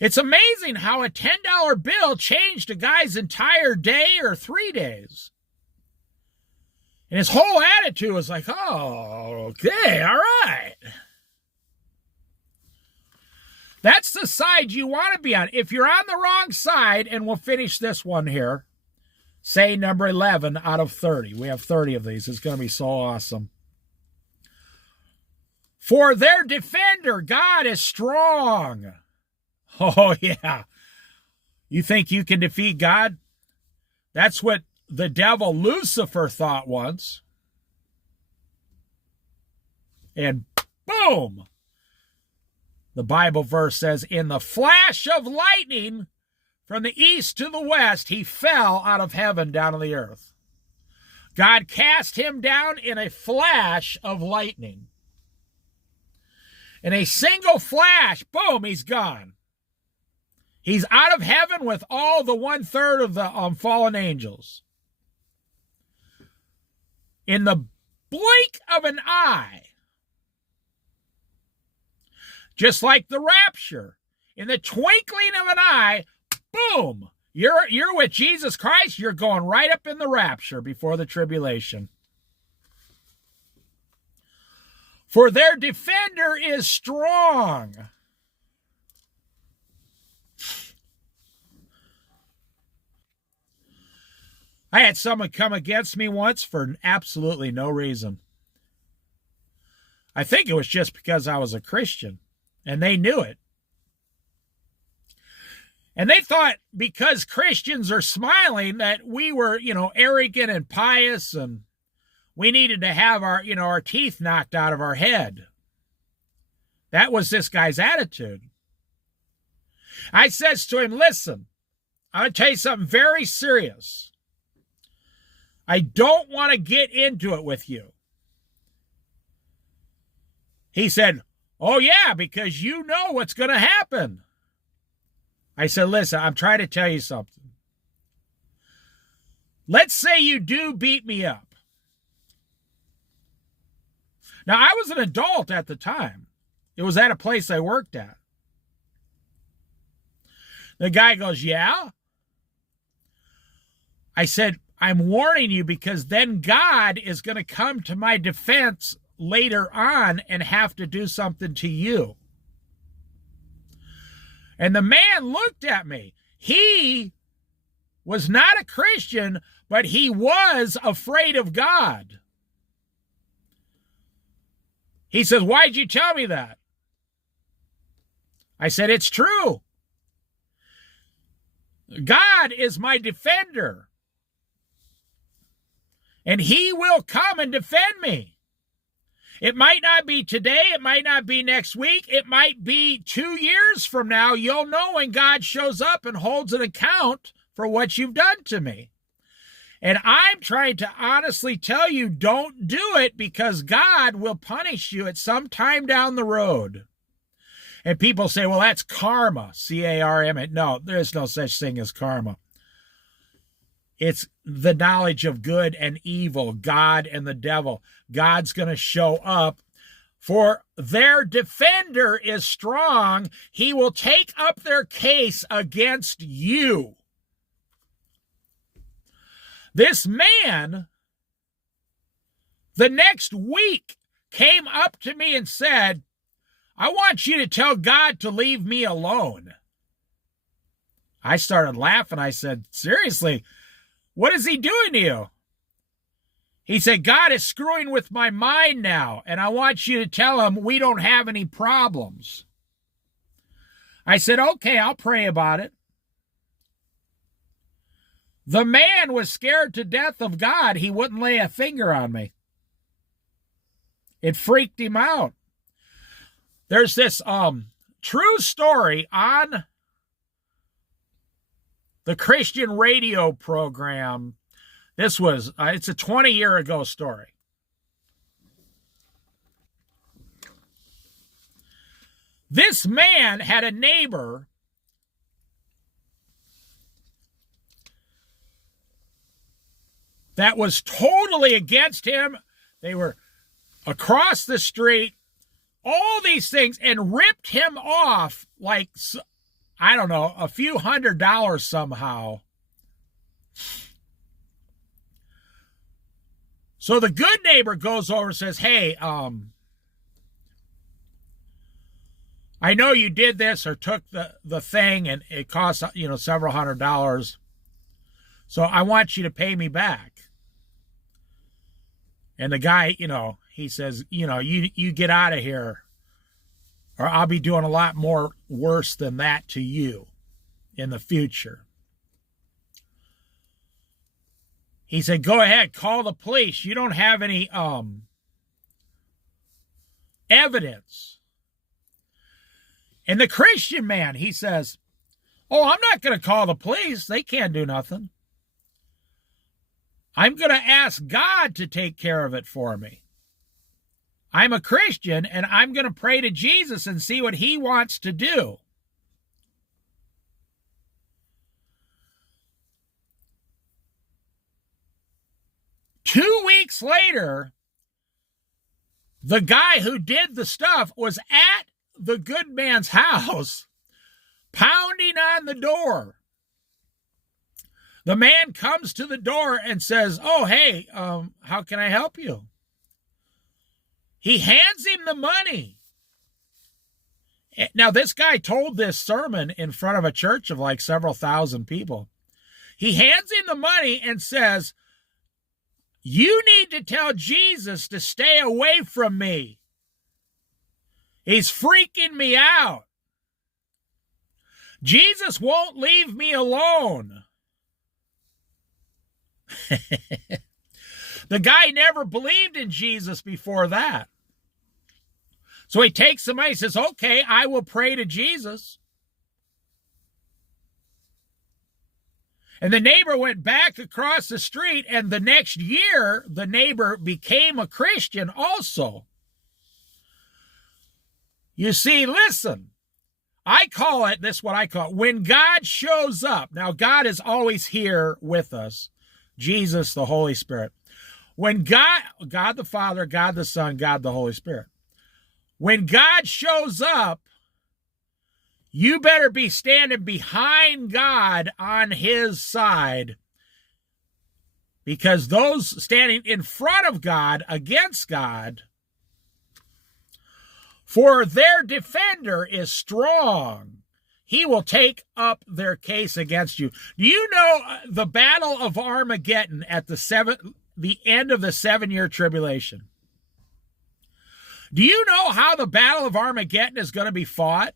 It's amazing how a $10 bill changed a guy's entire day or 3 days. And his whole attitude was like, "Oh, okay, all right." That's the side you want to be on. If you're on the wrong side, and we'll finish this one here, say number 11 out of 30. We have 30 of these. It's going to be so awesome. "For their defender, God is strong." Oh, yeah. You think you can defeat God? That's what the devil Lucifer thought once. And boom! The Bible verse says, "In the flash of lightning, from the east to the west, he fell out of heaven down to the earth." God cast him down in a flash of lightning. In a single flash, boom, he's gone. He's out of heaven with all the 1/3 of the fallen angels. In the blink of an eye, just like the rapture, in the twinkling of an eye, boom, you're with Jesus Christ. You're going right up in the rapture before the tribulation. For their defender is strong. I had someone come against me once for absolutely no reason. I think it was just because I was a Christian, and they knew it. And they thought because Christians are smiling that we were, arrogant and pious, and we needed to have our teeth knocked out of our head. That was this guy's attitude. I says to him, listen, I'm going to tell you something very serious. I don't want to get into it with you. He said, oh yeah, because you know what's going to happen. I said, listen, I'm trying to tell you something. Let's say you do beat me up. Now, I was an adult at the time. It was at a place I worked at. The guy goes, yeah. I said, I'm warning you because then God is going to come to my defense later on and have to do something to you. And the man looked at me. He was not a Christian, but he was afraid of God. He says, why'd you tell me that? I said, it's true. God is my defender. And he will come and defend me. It might not be today. It might not be next week. It might be 2 years from now. You'll know when God shows up and holds an account for what you've done to me. And I'm trying to honestly tell you, don't do it because God will punish you at some time down the road. And people say, well, that's karma, C-A-R-M. No, there's no such thing as karma. It's the knowledge of good and evil, God and the devil. God's going to show up. For their defender is strong. He will take up their case against you. This man, the next week, came up to me and said, I want you to tell God to leave me alone. I started laughing. I said, seriously? What is he doing to you? He said, God is screwing with my mind now, and I want you to tell him we don't have any problems. I said, okay, I'll pray about it. The man was scared to death of God. He wouldn't lay a finger on me. It freaked him out. There's this true story on the Christian radio program. This was, it's a 20-year-ago story. This man had a neighbor that was totally against him. They were across the street, all these things, and ripped him off like, I don't know, a few $100s somehow. So the good neighbor goes over and says, hey, I know you did this or took the thing and it cost, several $100s. So I want you to pay me back. And the guy, he says, you get out of here or I'll be doing a lot more worse than that to you in the future. He said, go ahead, call the police. You don't have any evidence. And the Christian man, he says, oh, I'm not going to call the police. They can't do nothing. I'm going to ask God to take care of it for me. I'm a Christian, and I'm going to pray to Jesus and see what he wants to do. Two weeks later, the guy who did the stuff was at the good man's house, pounding on the door. The man comes to the door and says, oh, hey, how can I help you? He hands him the money. Now, this guy told this sermon in front of a church of like several thousand people. He hands him the money and says, you need to tell Jesus to stay away from me. He's freaking me out. Jesus won't leave me alone. The guy never believed in Jesus before that. So he takes the money and says, okay, I will pray to Jesus. And the neighbor went back across the street, and the next year, the neighbor became a Christian also. You see, listen, I call it, this is what I call it, when God shows up. Now, God is always here with us. Jesus, the Holy Spirit. When God the Father, God the Son, God the Holy Spirit. When God shows up, you better be standing behind God on his side, because those standing in front of God, against God, for their defender is strong. He will take up their case against you. Do you know the Battle of Armageddon at the end of the 7-year tribulation? Do you know how the Battle of Armageddon is going to be fought?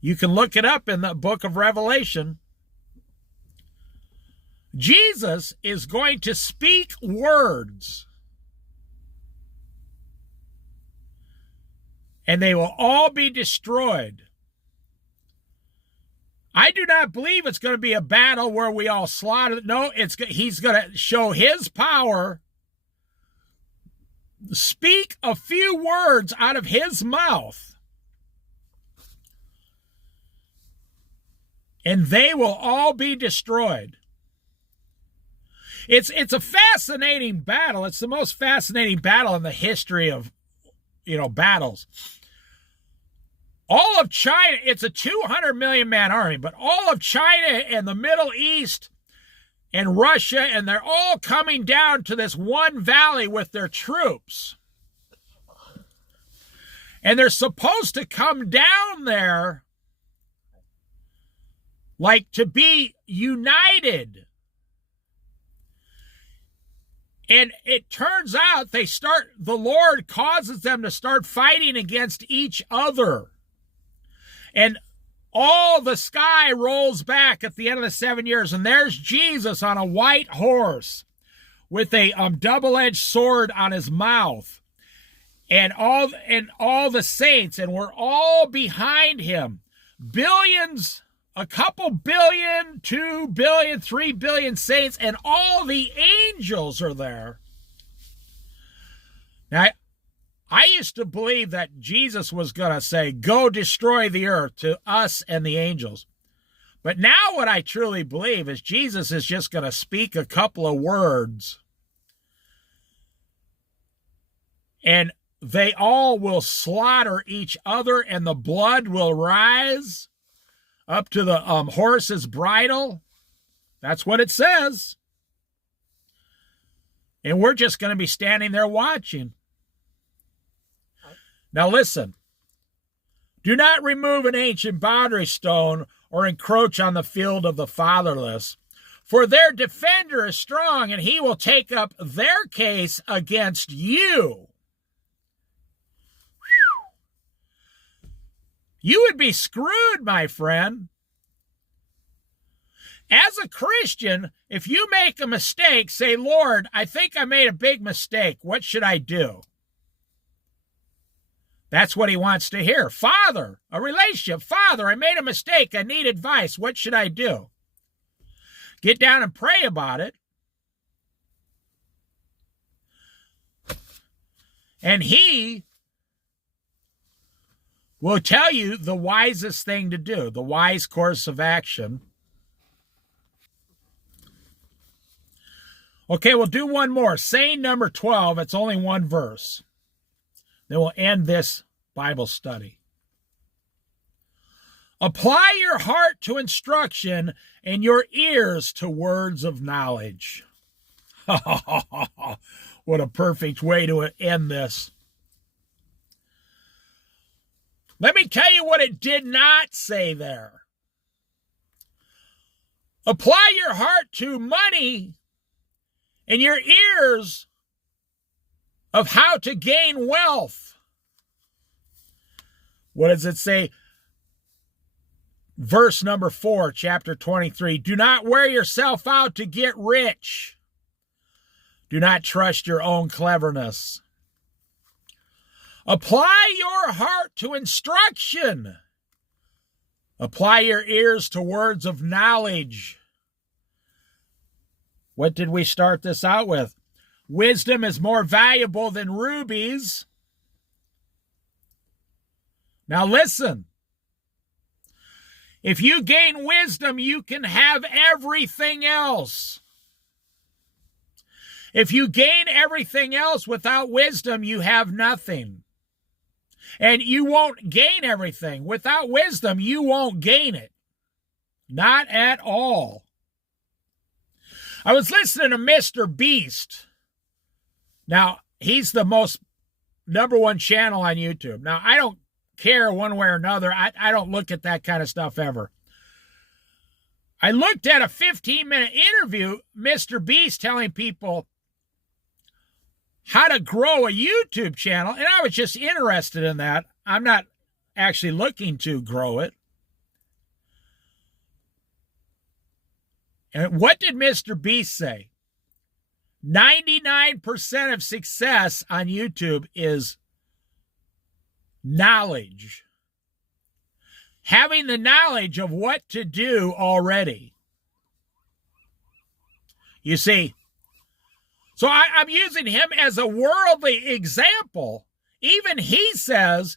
You can look it up in the book of Revelation. Jesus is going to speak words, and they will all be destroyed. I do not believe it's going to be a battle where we all slaughter. No, he's going to show his power, speak a few words out of his mouth, and they will all be destroyed. It's a fascinating battle. It's the most fascinating battle in the history of, battles. All of China, it's a 200 million man army, but all of China and the Middle East and Russia, and they're all coming down to this one valley with their troops. And they're supposed to come down there like to be united. And it turns out the Lord causes them to start fighting against each other. And all the sky rolls back at the end of the 7 years, and there's Jesus on a white horse with a double-edged sword on his mouth, and all the saints, and we're all behind him. Billions, a couple billion, 2 billion, 3 billion saints, and all the angels are there. Now, I used to believe that Jesus was going to say, go destroy the earth to us and the angels. But now what I truly believe is Jesus is just going to speak a couple of words, and they all will slaughter each other, and the blood will rise up to the horse's bridle. That's what it says. And we're just going to be standing there watching. Now listen, do not remove an ancient boundary stone or encroach on the field of the fatherless, for their defender is strong, and he will take up their case against you. You would be screwed, my friend. As a Christian, if you make a mistake, say, Lord, I think I made a big mistake. What should I do? That's what he wants to hear. Father, a relationship. Father, I made a mistake. I need advice. What should I do? Get down and pray about it. And he will tell you the wisest thing to do, the wise course of action. Okay, we'll do one more. Saying number 12. It's only one verse. Then we'll end this Bible study. Apply your heart to instruction and your ears to words of knowledge. What a perfect way to end this. Let me tell you what it did not say there. Apply your heart to money and your ears of how to gain wealth. What does it say? Verse number 4, chapter 23. Do not wear yourself out to get rich. Do not trust your own cleverness. Apply your heart to instruction. Apply your ears to words of knowledge. What did we start this out with? Wisdom is more valuable than rubies. Now listen. If you gain wisdom, you can have everything else. If you gain everything else without wisdom, you have nothing. And you won't gain everything. Without wisdom, you won't gain it. Not at all. I was listening to Mr. Beast. Now, he's the most #1 channel on YouTube. Now, I don't care one way or another. I don't look at that kind of stuff ever. I looked at a 15-minute interview, Mr. Beast telling people how to grow a YouTube channel, and I was just interested in that. I'm not actually looking to grow it. And what did Mr. Beast say? 99% of success on YouTube is knowledge. Having the knowledge of what to do already. You see, so I'm using him as a worldly example. Even he says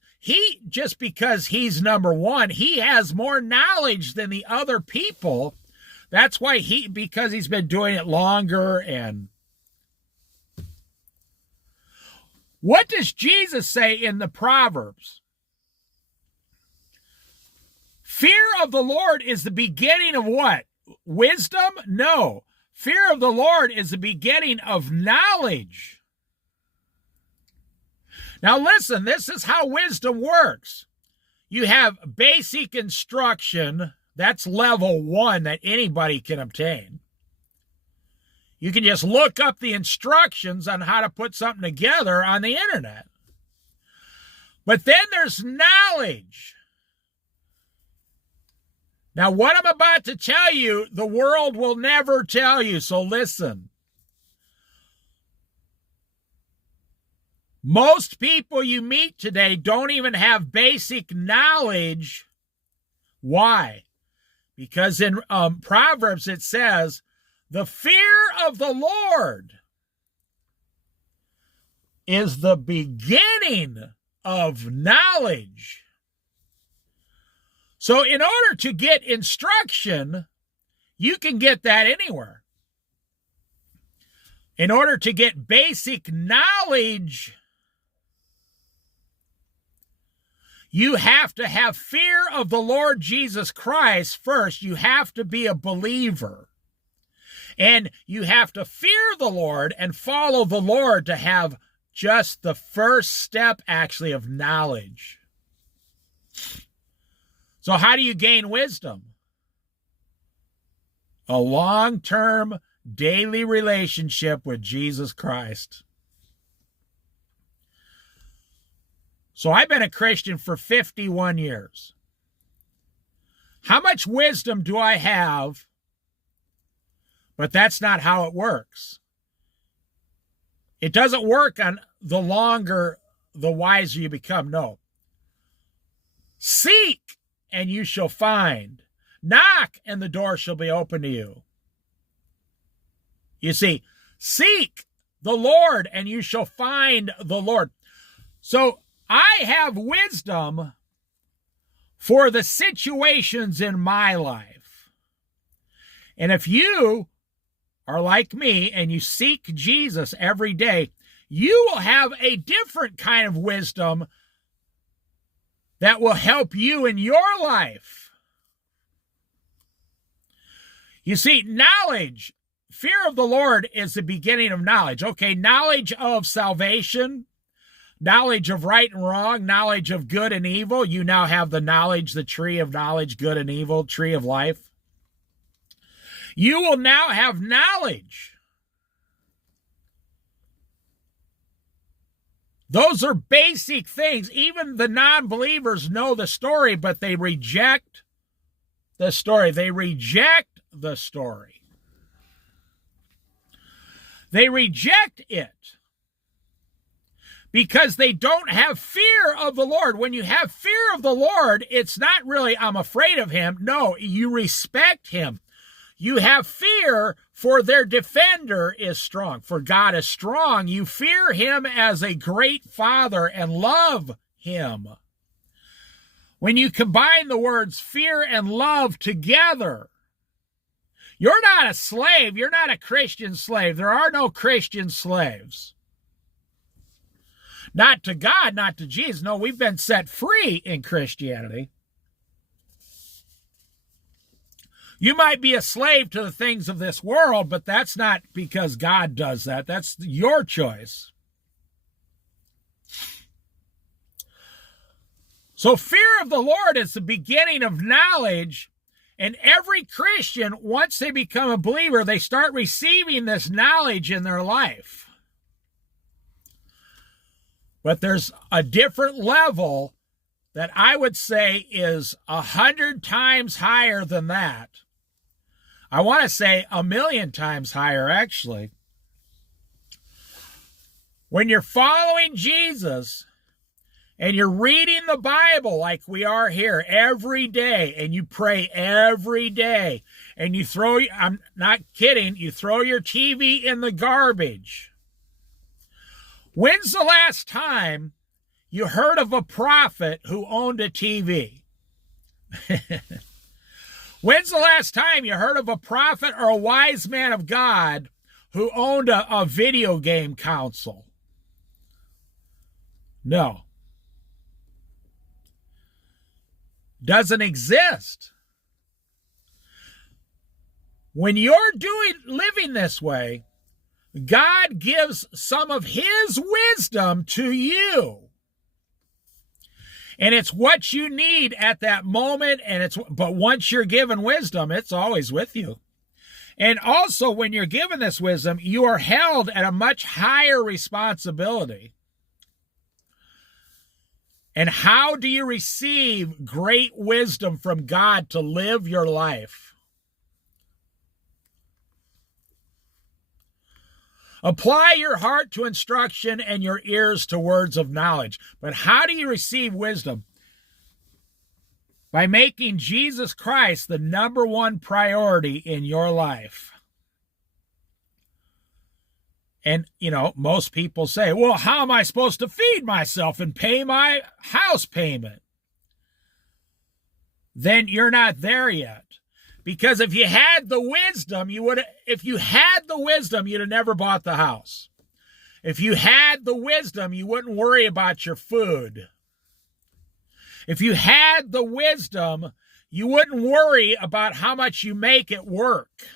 just because he's #1, he has more knowledge than the other people. That's why because he's been doing it longer. And what does Jesus say in the Proverbs? Fear of the Lord is the beginning of what? Wisdom? No. Fear of the Lord is the beginning of knowledge. Now listen, this is how wisdom works. You have basic instruction. That's level 1 that anybody can obtain. You can just look up the instructions on how to put something together on the internet. But then there's knowledge. Now, what I'm about to tell you, the world will never tell you, so listen. Most people you meet today don't even have basic knowledge. Why? Because in Proverbs it says, the fear of the Lord is the beginning of knowledge. So in order to get instruction, you can get that anywhere. In order to get basic knowledge, you have to have fear of the Lord Jesus Christ first. You have to be a believer. And you have to fear the Lord and follow the Lord to have just the first step, actually, of knowledge. So how do you gain wisdom? A long-term, daily relationship with Jesus Christ. So I've been a Christian for 51 years. How much wisdom do I have? But that's not how it works. It doesn't work on the longer, the wiser you become. No. Seek, and you shall find. Knock, and the door shall be open to you. You see, seek the Lord, and you shall find the Lord. So I have wisdom for the situations in my life. And if you are like me and you seek Jesus every day, you will have a different kind of wisdom that will help you in your life. You see, knowledge, fear of the Lord is the beginning of knowledge. Okay, knowledge of salvation, knowledge of right and wrong, knowledge of good and evil. You now have the knowledge, the tree of knowledge, good and evil, tree of life. You will now have knowledge. Those are basic things. Even the non-believers know the story, but they reject the story. They reject the story. They reject it because they don't have fear of the Lord. When you have fear of the Lord, it's not really, I'm afraid of him. No, you respect him. You have fear, for their defender is strong. For God is strong. You fear him as a great father and love him. When you combine the words fear and love together, you're not a slave. You're not a Christian slave. There are no Christian slaves. Not to God, not to Jesus. No, we've been set free in Christianity. You might be a slave to the things of this world, but that's not because God does that. That's your choice. So fear of the Lord is the beginning of knowledge, and every Christian, once they become a believer, they start receiving this knowledge in their life. But there's a different level that I would say is 100 times higher than that. I want to say 1,000,000 times higher, actually. When you're following Jesus and you're reading the Bible like we are here every day, and you pray every day, and you throw, I'm not kidding, you throw your TV in the garbage. When's the last time you heard of a prophet who owned a TV? When's the last time you heard of a prophet or a wise man of God who owned a video game console? No. Doesn't exist. When you're living this way, God gives some of his wisdom to you. And it's what you need at that moment, but once you're given wisdom, it's always with you. And also, when you're given this wisdom, you are held at a much higher responsibility. And how do you receive great wisdom from God to live your life? Apply your heart to instruction and your ears to words of knowledge. But how do you receive wisdom? By making Jesus Christ the number one priority in your life. And, most people say, well, how am I supposed to feed myself and pay my house payment? Then you're not there yet. Because if you had the wisdom, you'd have never bought the house. If you had the wisdom, you wouldn't worry about your food. If you had the wisdom, you wouldn't worry about how much you make at work.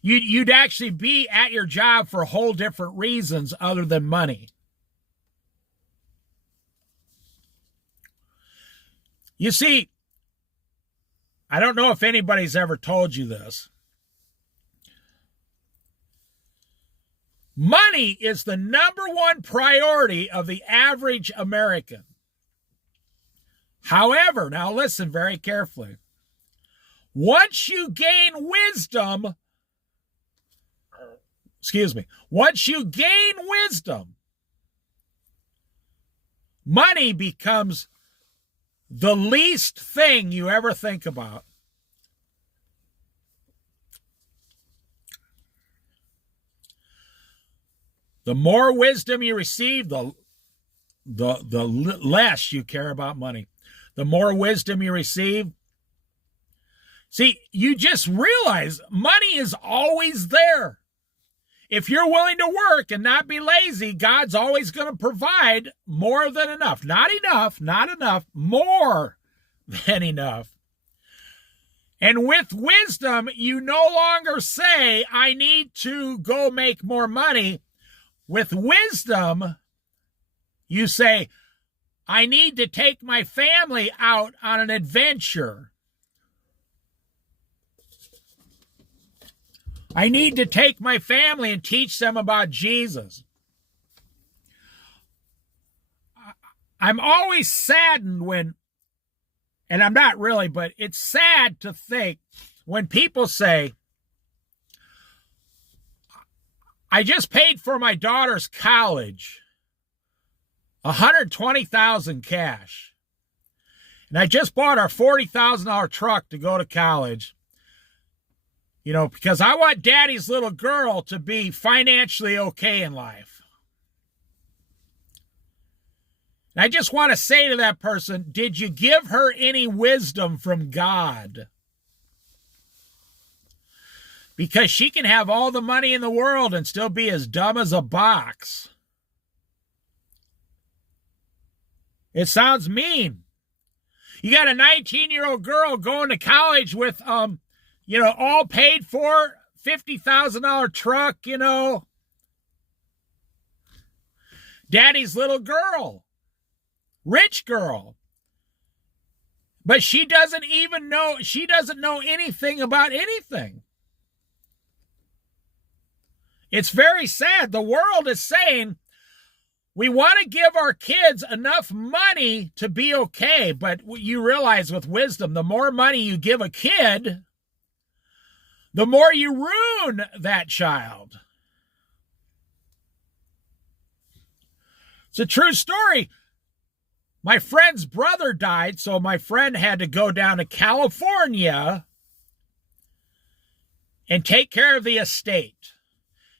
You'd actually be at your job for whole different reasons other than money. You see, I don't know if anybody's ever told you this. Money is the number one priority of the average American. However, now listen very carefully. Once you gain wisdom, money becomes the least thing you ever think about. The more wisdom you receive, the less you care about money. The more wisdom you receive. See, you just realize money is always there. If you're willing to work and not be lazy, God's always going to provide more than enough. Not enough, more than enough. And with wisdom, you no longer say, I need to go make more money. With wisdom, you say, I need to take my family out on an adventure. I need to take my family and teach them about Jesus. I'm always saddened when, and I'm not really, but it's sad to think when people say, I just paid for my daughter's college, $120,000 cash. And I just bought our $40,000 truck to go to college. You know, because I want daddy's little girl to be financially okay in life. And I just want to say to that person, did you give her any wisdom from God? Because she can have all the money in the world and still be as dumb as a box. It sounds mean. You got a 19-year-old girl going to college with, all paid for, $50,000 truck, daddy's little girl, rich girl. But she doesn't know anything about anything. It's very sad. The world is saying we want to give our kids enough money to be okay. But you realize with wisdom, the more money you give a kid, the more you ruin that child. It's a true story. My friend's brother died, so my friend had to go down to California and take care of the estate.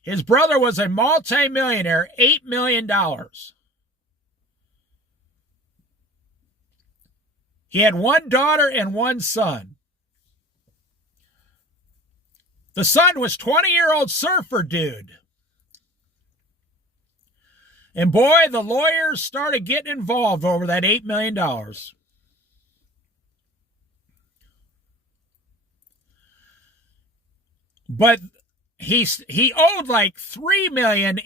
His brother was a multimillionaire, $8 million. He had one daughter and one son. The son was 20-year-old surfer dude. And boy, the lawyers started getting involved over that $8 million. But he owed like $3 million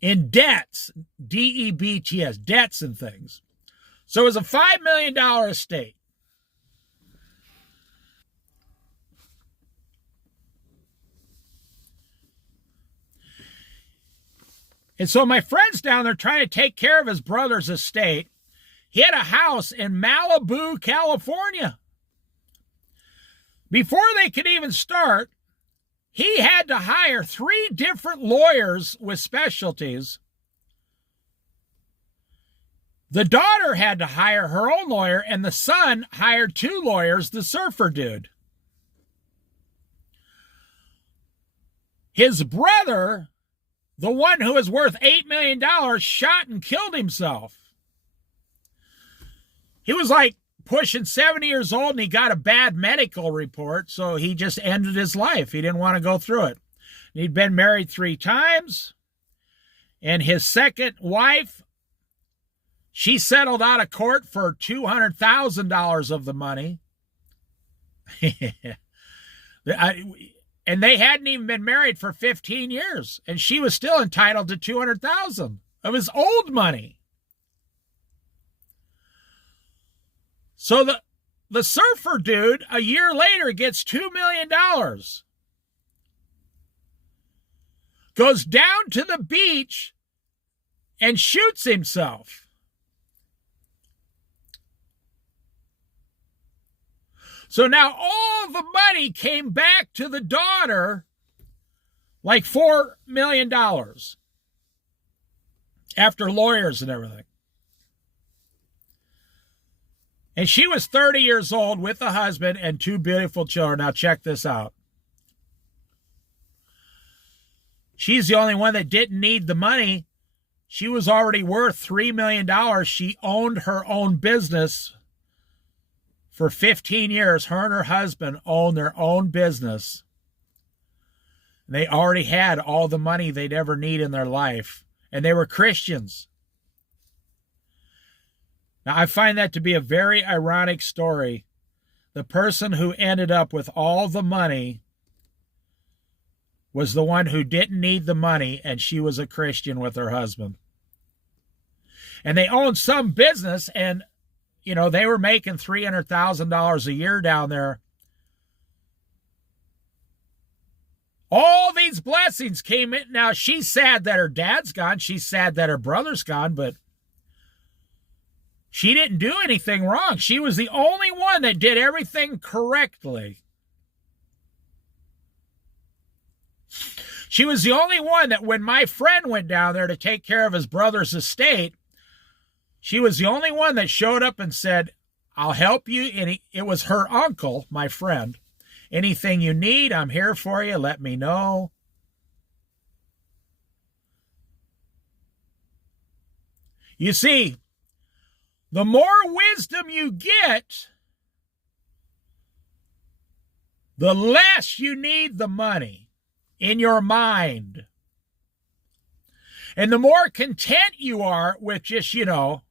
in debts, D-E-B-T-S, debts and things. So it was a $5 million estate. And so my friend's down there trying to take care of his brother's estate. He had a house in Malibu, California. Before they could even start, he had to hire 3 different lawyers with specialties. The daughter had to hire her own lawyer, and the son hired 2 lawyers, the surfer dude. His brother, the one who is worth $8 million, shot and killed himself. He was like pushing 70 years old, and he got a bad medical report, so he just ended his life. He didn't want to go through it. He'd been married 3 times, and his second wife, she settled out of court for $200,000 of the money. And they hadn't even been married for 15 years, and she was still entitled to $200,000 of his old money. So the surfer dude, a year later, gets $2 million. Goes down to the beach and shoots himself. So now all the money came back to the daughter, like $4 million, after lawyers and everything. And she was 30 years old with a husband and 2 beautiful children. Now check this out. She's the only one that didn't need the money. She was already worth $3 million. She owned her own business for 15 years. Her and her husband owned their own business. They already had all the money they'd ever need in their life. And they were Christians. Now, I find that to be a very ironic story the person who ended up with all the money was the one who didn't need the money, and she was a Christian with her husband. And they owned some business, and, you know, they were making $300,000 a year down there. All these blessings came in. Now, she's sad that her dad's gone. She's sad that her brother's gone, but she didn't do anything wrong. She was the only one that did everything correctly. She was the only one that when my friend went down there to take care of his brother's estate, she was the only one that showed up and said, I'll help you. And it was her uncle, my friend. Anything you need, I'm here for you. Let me know. You see, the more wisdom you get, the less you need the money in your mind. And the more content you are with just, you know,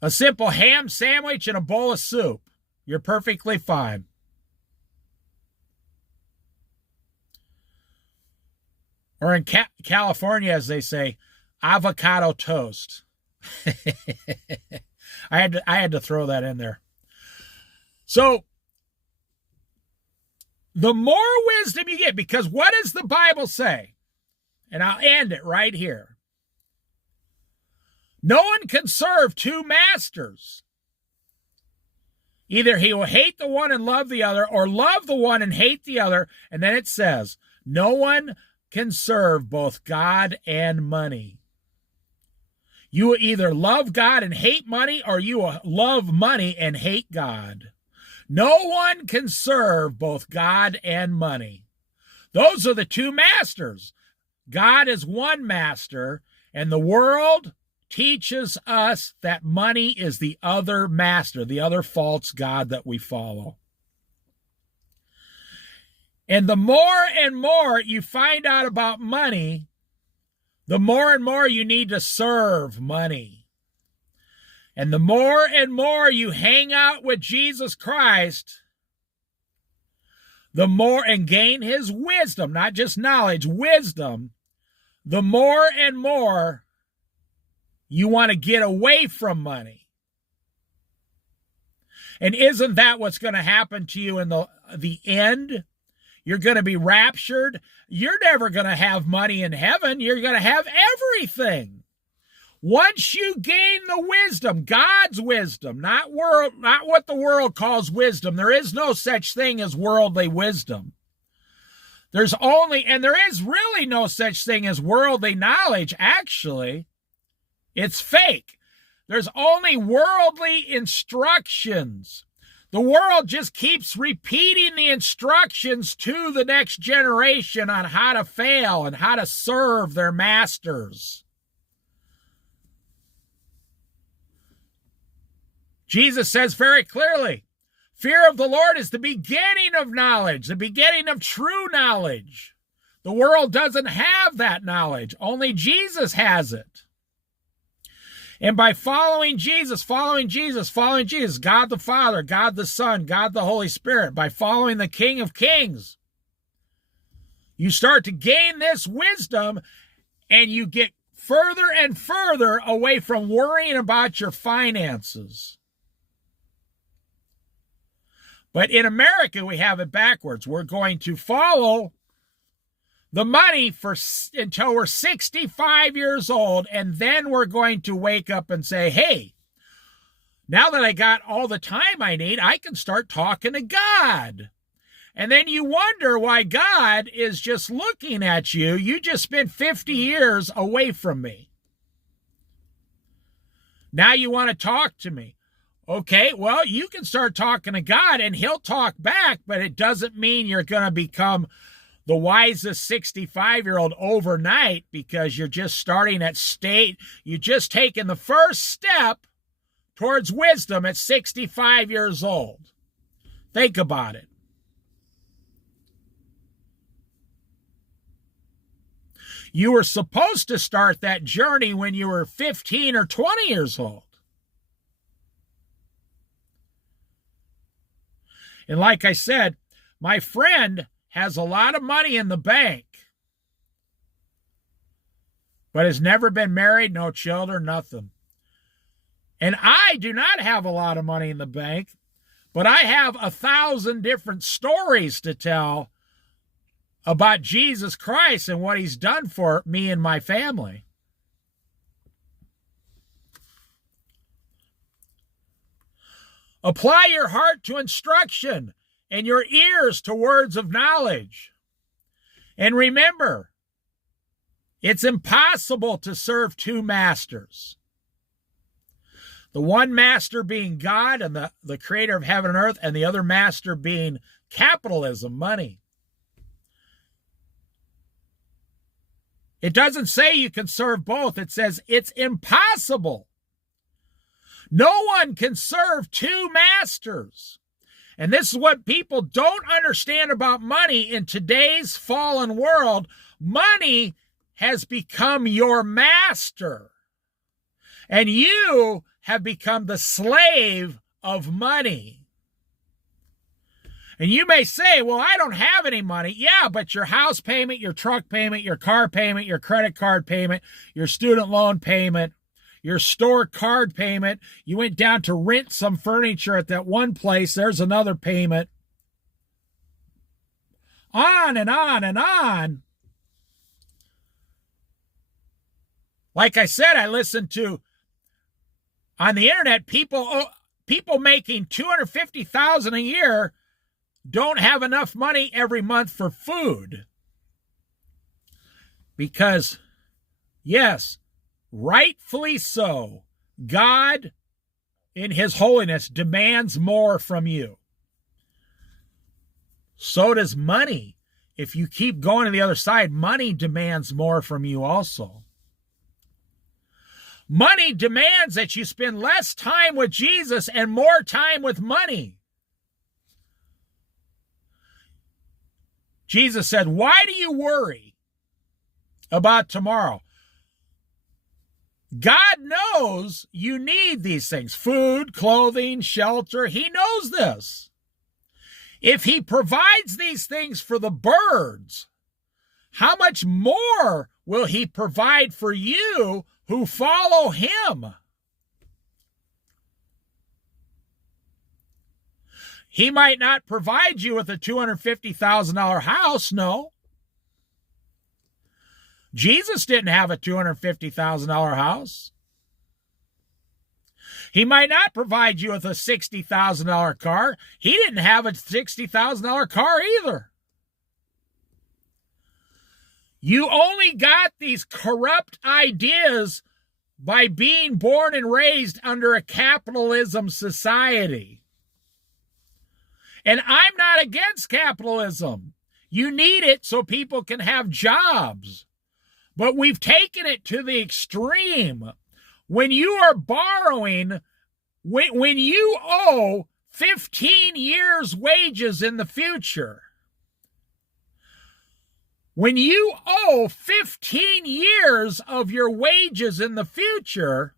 a simple ham sandwich and a bowl of soup, you're perfectly fine. Or in California, as they say, avocado toast. I had to throw that in there. So, the more wisdom you get, because what does the Bible say? And I'll end it right here. No one can serve two masters. Either he will hate the one and love the other, or love the one and hate the other. And then it says, no one can serve both God and money. You will either love God and hate money, or you will love money and hate God. No one can serve both God and money. Those are the two masters. God is one master, and the world teaches us that money is the other master, the other false god that we follow. And the more and more you find out about money, the more and more you need to serve money. And the more and more you hang out with Jesus Christ, the more, and gain his wisdom, not just knowledge, wisdom, the more and more you want to get away from money. And isn't that what's going to happen to you in the end? You're going to be raptured. You're never going to have money in heaven. You're going to have everything. Once you gain the wisdom, God's wisdom, not what the world calls wisdom. There is no such thing as worldly wisdom. There is really no such thing as worldly knowledge, actually. It's fake. There's only worldly instructions. The world just keeps repeating the instructions to the next generation on how to fail and how to serve their masters. Jesus says very clearly, fear of the Lord is the beginning of knowledge, the beginning of true knowledge. The world doesn't have that knowledge. Only Jesus has it. And by following Jesus, God the Father, God the Son, God the Holy Spirit, by following the King of Kings, you start to gain this wisdom, and you get further and further away from worrying about your finances. But in America, we have it backwards. We're going to follow the money until we're 65 years old, and then we're going to wake up and say, hey, now that I got all the time I need, I can start talking to God. And then you wonder why God is just looking at you. You just spent 50 years away from me. Now you want to talk to me. Okay, well, you can start talking to God, and he'll talk back, but it doesn't mean you're going to become the wisest 65-year-old overnight, because you're just starting at state. You're just taking the first step towards wisdom at 65 years old. Think about it. You were supposed to start that journey when you were 15 or 20 years old. And like I said, my friend has a lot of money in the bank, but has never been married, no children, nothing. And I do not have a lot of money in the bank, but I have 1,000 different stories to tell about Jesus Christ and what he's done for me and my family. Apply your heart to instruction and your ears to words of knowledge. And remember, it's impossible to serve two masters. The one master being God and the creator of heaven and earth, and the other master being capitalism, money. It doesn't say you can serve both. It says it's impossible. No one can serve two masters. And this is what people don't understand about money in today's fallen world. Money has become your master. And you have become the slave of money. And you may say, well, I don't have any money. Yeah, but your house payment, your truck payment, your car payment, your credit card payment, your student loan payment, your store card payment, you went down to rent some furniture at that one place, there's another payment. On and on and on. Like I said, I listened to, on the internet, people making $250,000 a year don't have enough money every month for food. Because, yes, rightfully so, God, in his holiness, demands more from you. So does money. If you keep going to the other side, money demands more from you also. Money demands that you spend less time with Jesus and more time with money. Jesus said, why do you worry about tomorrow? God knows you need these things. Food, clothing, shelter. He knows this. If he provides these things for the birds, how much more will he provide for you who follow him? He might not provide you with a $250,000 house, no. Jesus didn't have a $250,000 house. He might not provide you with a $60,000 car. He didn't have a $60,000 car either. You only got these corrupt ideas by being born and raised under a capitalism society. And I'm not against capitalism. You need it so people can have jobs. But we've taken it to the extreme. When you are borrowing, when you owe 15 years' wages in the future, when you owe 15 years of your wages in the future,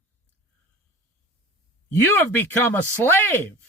you have become a slave.